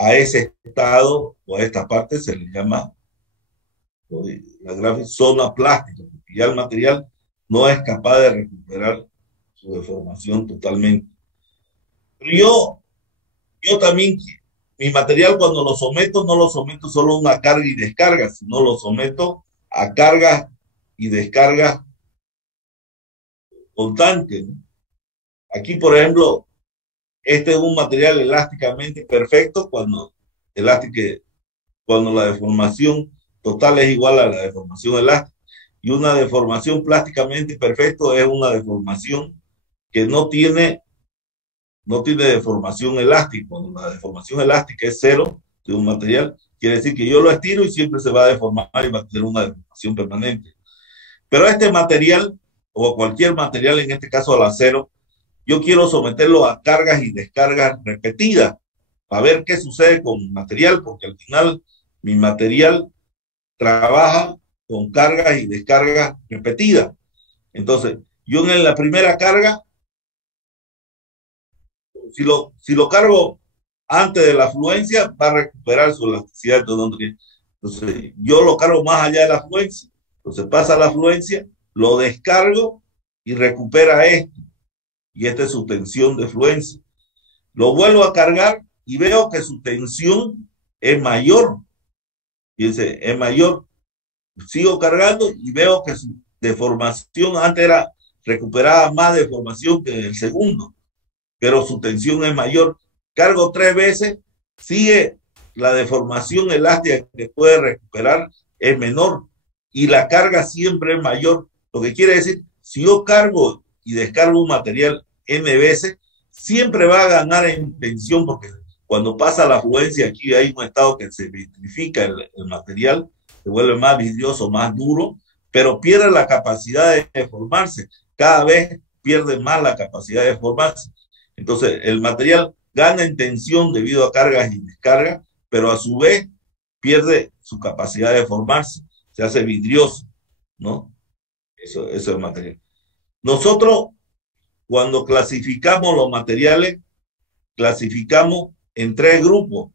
A ese estado o a esta parte se le llama la gráfica zona plástica, porque ya el material no es capaz de recuperar su deformación totalmente. Pero yo también, mi material cuando lo someto, no lo someto solo a una carga y descarga, sino lo someto a cargas y descargas constantes, ¿no? Aquí, por ejemplo, este es un material elásticamente perfecto cuando la deformación total es igual a la deformación elástica. Y una deformación plásticamente perfecta es una deformación que no tiene deformación elástica. Cuando la deformación elástica es cero de un material, quiere decir que yo lo estiro y siempre se va a deformar y va a tener una deformación permanente. Pero a este material, o a cualquier material, en este caso al acero, yo quiero someterlo a cargas y descargas repetidas para ver qué sucede con mi material, porque al final mi material trabaja con cargas y descargas repetidas. Entonces, yo en la primera carga, si lo cargo antes de la afluencia, va a recuperar su elasticidad. Entonces, yo lo cargo más allá de la afluencia. Entonces, pasa la afluencia, lo descargo y recupera esto. Y esta es su tensión de fluencia. Lo vuelvo a cargar y veo que su tensión es mayor. Fíjense, es mayor. Sigo cargando y veo que su deformación antes era recuperaba más deformación que en el segundo, pero su tensión es mayor. Cargo 3 veces, sigue la deformación elástica que puede recuperar es menor y la carga siempre es mayor. Lo que quiere decir, si yo cargo y descargo un material N veces, siempre va a ganar en tensión porque cuando pasa la afluencia aquí hay un estado que se vitrifica el material, se vuelve más vidrioso, más duro, pero pierde la capacidad de deformarse. Cada vez pierde más la capacidad de deformarse. Entonces, el material gana en tensión debido a cargas y descargas, pero a su vez pierde su capacidad de deformarse, se hace vidrioso, ¿no? Eso es el material. Nosotros, cuando clasificamos los materiales, clasificamos en 3 grupos.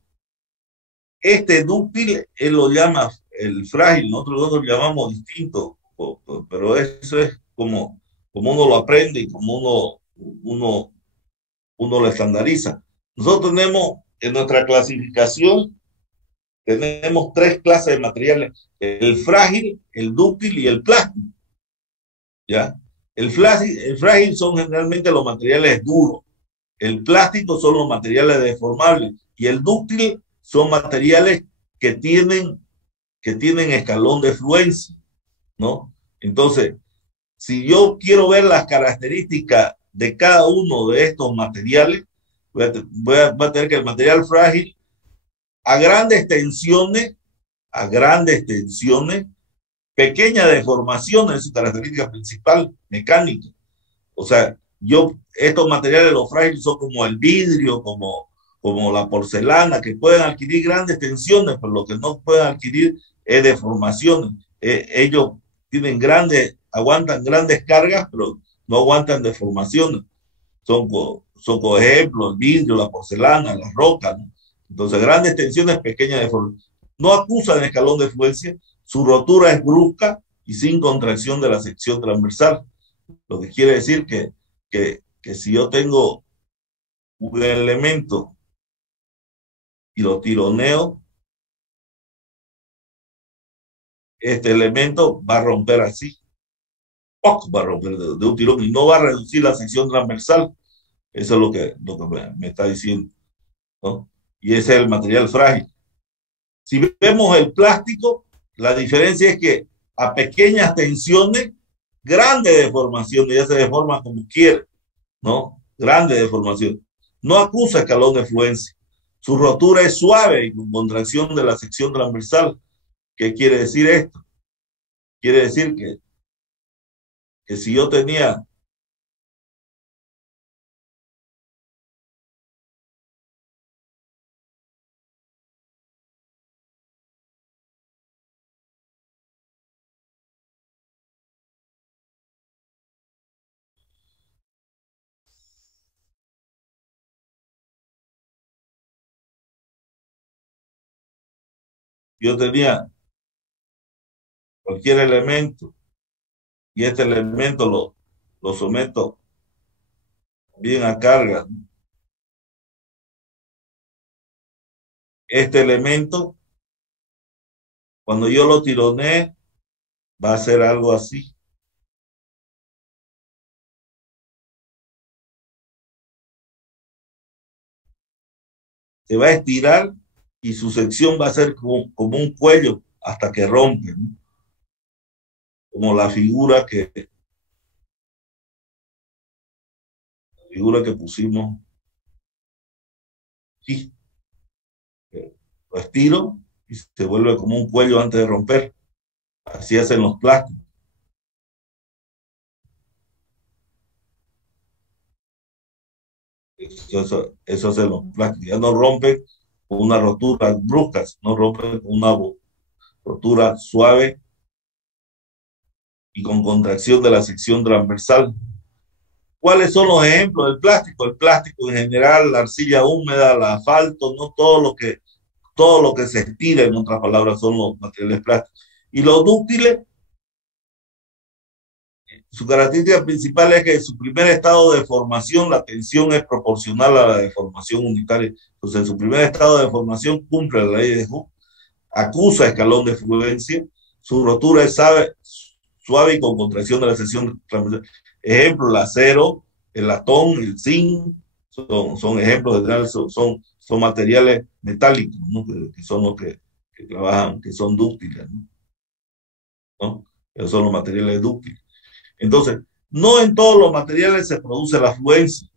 Este dúctil, él lo llama el frágil, nosotros lo llamamos distinto, pero eso es como uno lo aprende y como uno lo estandariza. Nosotros tenemos en nuestra clasificación, tenemos 3 clases de materiales, el frágil, el dúctil y el plástico. ¿Ya? El frágil son generalmente los materiales duros, el plástico son los materiales deformables y el dúctil son materiales que tienen escalón de fluencia, ¿no? Entonces, si yo quiero ver las características de cada uno de estos materiales, voy a tener que el material frágil a grandes tensiones, pequeñas deformaciones es su característica principal, mecánica. O sea, estos materiales, los frágiles, son como el vidrio, como la porcelana, que pueden adquirir grandes tensiones, pero lo que no pueden adquirir es deformaciones. Ellos aguantan grandes cargas, pero no aguantan deformaciones. Son por ejemplo, el vidrio, la porcelana, las rocas, ¿no? Entonces, grandes tensiones, pequeñas deformaciones. No acusan escalón de fluencia, su rotura es brusca y sin contracción de la sección transversal. Lo que quiere decir que si yo tengo un elemento y lo tironeo, este elemento va a romper así. Va a romper de un tirón y no va a reducir la sección transversal. Eso es lo que me está diciendo, ¿no? Y ese es el material frágil. Si vemos el plástico, la diferencia es que a pequeñas tensiones, grandes deformaciones, ya se deforma como quiere, ¿no? Grande deformación. No acusa escalón de fluencia. Su rotura es suave y con contracción de la sección transversal. ¿Qué quiere decir esto? Quiere decir que si yo tenía cualquier elemento y este elemento lo someto bien a carga. Este elemento, cuando yo lo tironee, va a ser algo así. Se va a estirar y su sección va a ser como un cuello hasta que rompe, ¿no? como la figura que pusimos aquí. Lo estiro y se vuelve como un cuello antes de romper. Así hacen los plásticos. Eso hacen los plásticos. Ya no rompen con una rotura brusca, no rompen con una rotura suave y con contracción de la sección transversal. ¿Cuáles son los ejemplos del plástico? El plástico en general, la arcilla húmeda, el asfalto, no todo lo que se estira, en otras palabras, son los materiales plásticos. Y los dúctiles, su característica principal es que en su primer estado de formación, la tensión es proporcional a la deformación unitaria. Entonces, en su primer estado de formación cumple la ley de Hooke, acusa escalón de fluencia, su rotura es suave y con contracción de la sección transversal. Ejemplo, el acero, el latón, el zinc, son ejemplos generales, son materiales metálicos, ¿no? que son los que trabajan, que son dúctiles, ¿no? Esos son los materiales dúctiles. Entonces, no en todos los materiales se produce la fluencia.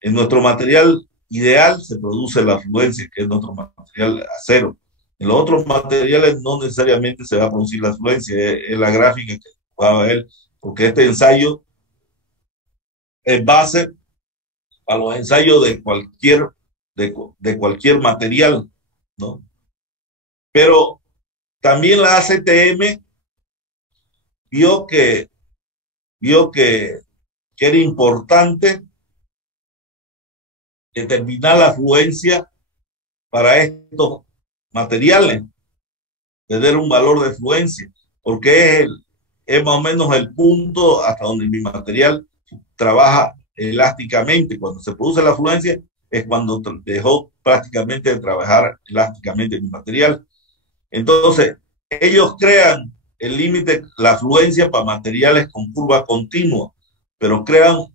En nuestro material ideal se produce la fluencia, que es nuestro material acero. En los otros materiales no necesariamente se va a producir la fluencia, es la gráfica que va a ver, porque este ensayo es base a los ensayos de cualquier material, ¿no? Pero también la ACTM vio que era importante determinar la fluencia para estos materiales, tener un valor de fluencia, porque es más o menos el punto hasta donde mi material trabaja elásticamente. Cuando se produce la fluencia es cuando dejó prácticamente de trabajar elásticamente mi material. Entonces, ellos crean el límite, la fluencia para materiales con curva continua, pero crean,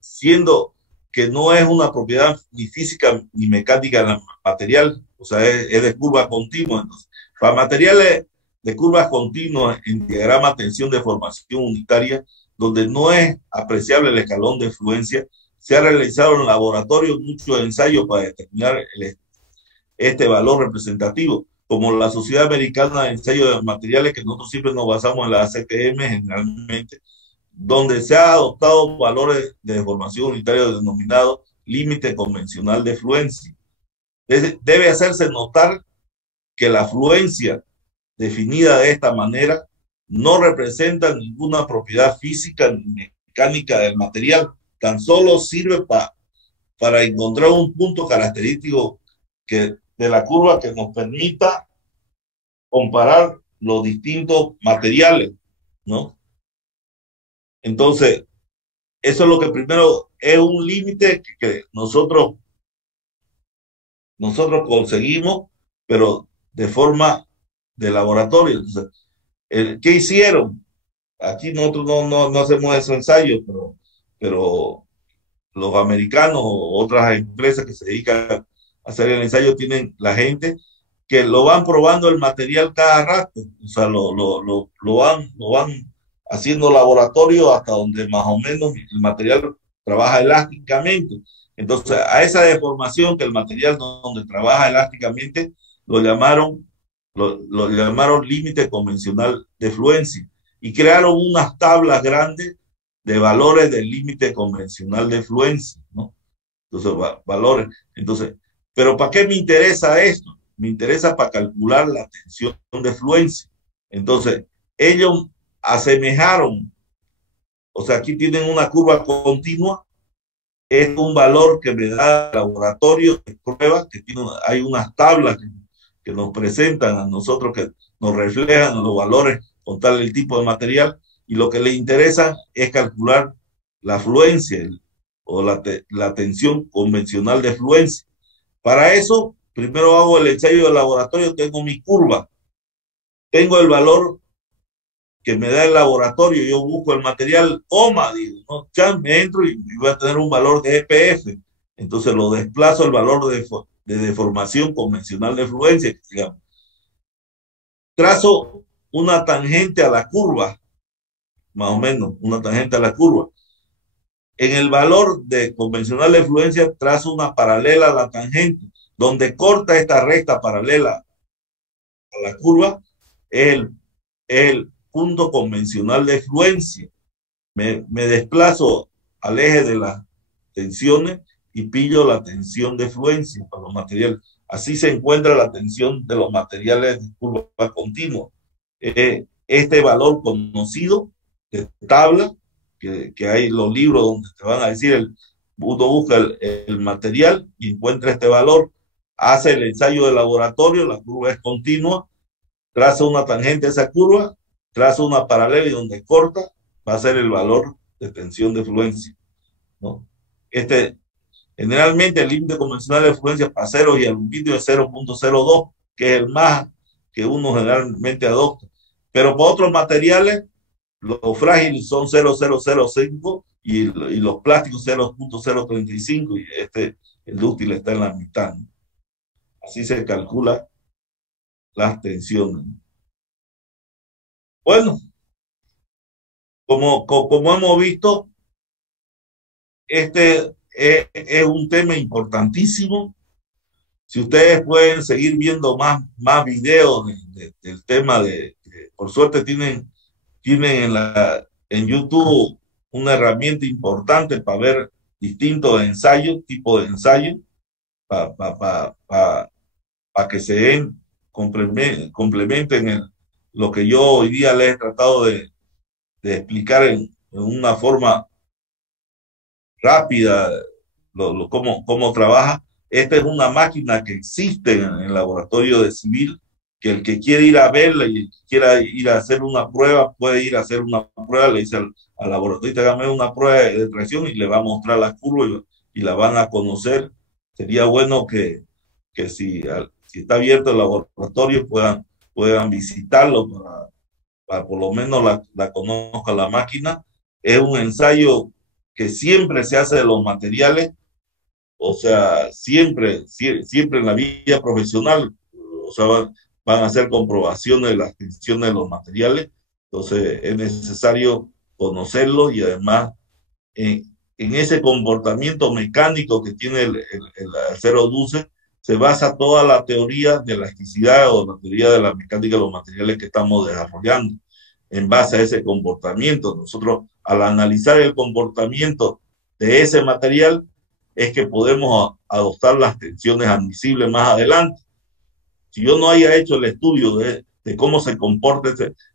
siendo que no es una propiedad ni física ni mecánica del material, o sea, es de curva continua. Entonces, para materiales de curvas continuas en diagrama tensión de formación unitaria, donde no es apreciable el escalón de fluencia, se ha realizado en laboratorio muchos ensayos para determinar este valor representativo, como la Sociedad Americana de Ensayo de Materiales, que nosotros siempre nos basamos en la ACTM generalmente, donde se ha adoptado valores de deformación unitaria denominados límite convencional de fluencia. Debe hacerse notar que la fluencia definida de esta manera no representa ninguna propiedad física ni mecánica del material, tan solo sirve para encontrar un punto característico de la curva que nos permita comparar los distintos materiales, ¿no? Entonces, eso es lo que primero es un límite que nosotros conseguimos, pero de forma de laboratorio. Entonces, ¿qué hicieron? Aquí nosotros no hacemos esos ensayos, pero los americanos o otras empresas que se dedican a hacer el ensayo tienen la gente que lo van probando el material cada rato, o sea, lo van haciendo laboratorio hasta donde más o menos el material trabaja elásticamente. Entonces, a esa deformación que el material donde trabaja elásticamente lo llamaron límite convencional de fluencia y crearon unas tablas grandes de valores del límite convencional de fluencia, ¿no? Entonces, valores. Entonces, ¿pero para qué me interesa esto? Me interesa para calcular la tensión de fluencia. Entonces, ellos asemejaron, o sea, aquí tienen una curva continua, es un valor que me da el laboratorio de pruebas, que hay unas tablas que nos presentan a nosotros, que nos reflejan los valores con tal el tipo de material, y lo que les interesa es calcular la fluencia o la tensión convencional de fluencia. Para eso, primero hago el ensayo de laboratorio, tengo mi curva, tengo el valor que me da el laboratorio, yo busco el material, digo, ¿no? Ya me entro y voy a tener un valor de EPF, entonces lo desplazo al valor de deformación convencional de fluencia, digamos. Trazo una tangente a la curva, más o menos, una tangente a la curva. En el valor de convencional de fluencia trazo una paralela a la tangente, donde corta esta recta paralela a la curva, es el punto convencional de fluencia. Me desplazo al eje de las tensiones y pillo la tensión de fluencia para los materiales. Así se encuentra la tensión de los materiales de curva continua. Este valor conocido de tabla, que hay los libros donde te van a decir, uno busca el material y encuentra este valor, hace el ensayo de laboratorio, la curva es continua, traza una tangente a esa curva, traza una paralela y donde corta va a ser el valor de tensión de fluencia, ¿no? Generalmente el límite convencional de fluencia para acero y aluminio es 0.02, que es el más que uno generalmente adopta. Pero para otros materiales, los frágiles son 0.005 y los plásticos 0.035 y el dúctil está en la mitad, ¿no? Así se calcula las tensiones. Bueno, como hemos visto, este es un tema importantísimo. Si ustedes pueden seguir viendo más videos del tema por suerte tienen en YouTube una herramienta importante para ver distintos ensayos, tipos de ensayos, para que se complementen lo que yo hoy día les he tratado de explicar en una forma rápida, cómo trabaja. Esta es una máquina que existe en el laboratorio de civil, que el que quiere ir a verla y quiera ir a hacer una prueba, puede ir a hacer una prueba, le dice al laboratorista, hágame una prueba de tracción y le va a mostrar la curva y la van a conocer. Sería bueno que si está abierto el laboratorio puedan visitarlo para por lo menos la conozca la máquina. Es un ensayo que siempre se hace de los materiales, o sea, siempre en la vida profesional, o sea, van a hacer comprobaciones de las tensiones de los materiales, entonces es necesario conocerlo y además en ese comportamiento mecánico que tiene el acero dulce se basa toda la teoría de la elasticidad o la teoría de la mecánica de los materiales que estamos desarrollando. En base a ese comportamiento, nosotros al analizar el comportamiento de ese material es que podemos adoptar las tensiones admisibles más adelante. Si yo no haya hecho el estudio de cómo se comporta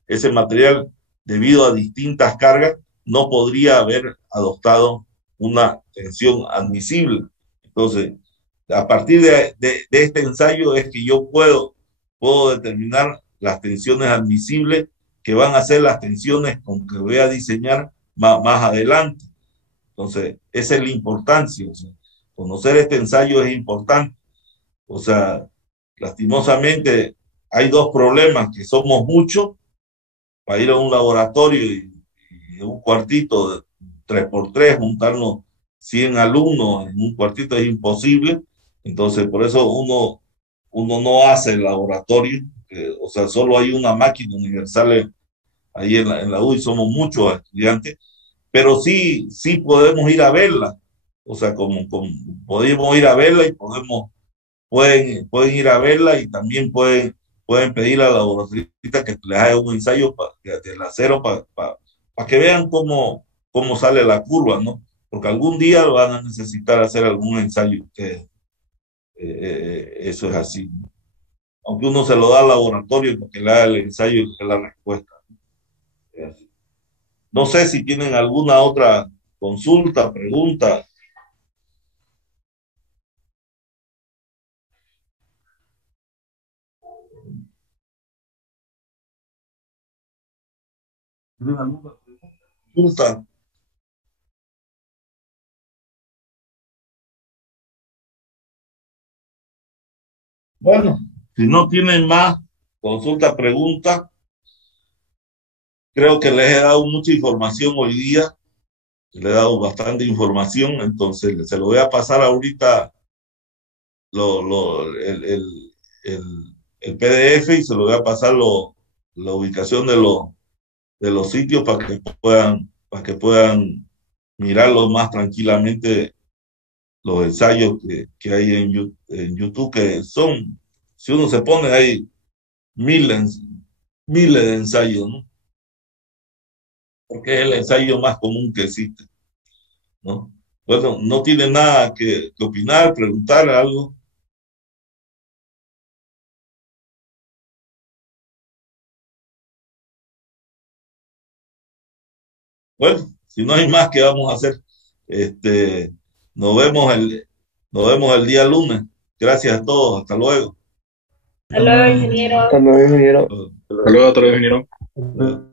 ese material debido a distintas cargas, no podría haber adoptado una tensión admisible. Entonces, a partir de este ensayo es que yo puedo determinar las tensiones admisibles que van a ser las tensiones con que voy a diseñar más adelante. Entonces, esa es la importancia. O sea, conocer este ensayo es importante. O sea, lastimosamente hay dos problemas, que somos muchos para ir a un laboratorio y un cuartito de 3x3, juntarnos 100 alumnos en un cuartito es imposible. Entonces, por eso uno no hace el laboratorio. O sea, solo hay una máquina universal ahí en la UDI, somos muchos estudiantes, pero sí podemos ir a verla. O sea, podemos ir a verla y pueden ir a verla y también pueden pedir a la laboratorista que les haga un ensayo del acero para que vean cómo sale la curva, ¿no? Porque algún día van a necesitar hacer algún ensayo ustedes. Eso es así, ¿no? Aunque uno se lo da al laboratorio para que le haga el ensayo y le dé la respuesta. No sé si tienen alguna otra consulta, pregunta. ¿Tienen alguna consulta? Bueno, si no tienen más consulta, pregunta, creo que les he dado mucha información hoy día, les he dado bastante información, entonces se lo voy a pasar ahorita el PDF y se lo voy a pasar la ubicación de los sitios para que puedan mirarlo más tranquilamente los ensayos que hay en YouTube, que son, si uno se pone, hay miles, miles de ensayos, ¿no? Porque es el ensayo más común que existe, ¿no? Bueno, no tiene nada que opinar, preguntar algo. Bueno, si no hay más, ¿qué vamos a hacer? Este, nos vemos nos vemos el día lunes. Gracias a todos. Hasta luego. Hasta luego, ingeniero. Hasta luego, ingeniero. Hasta Hasta luego, ingeniero. luego.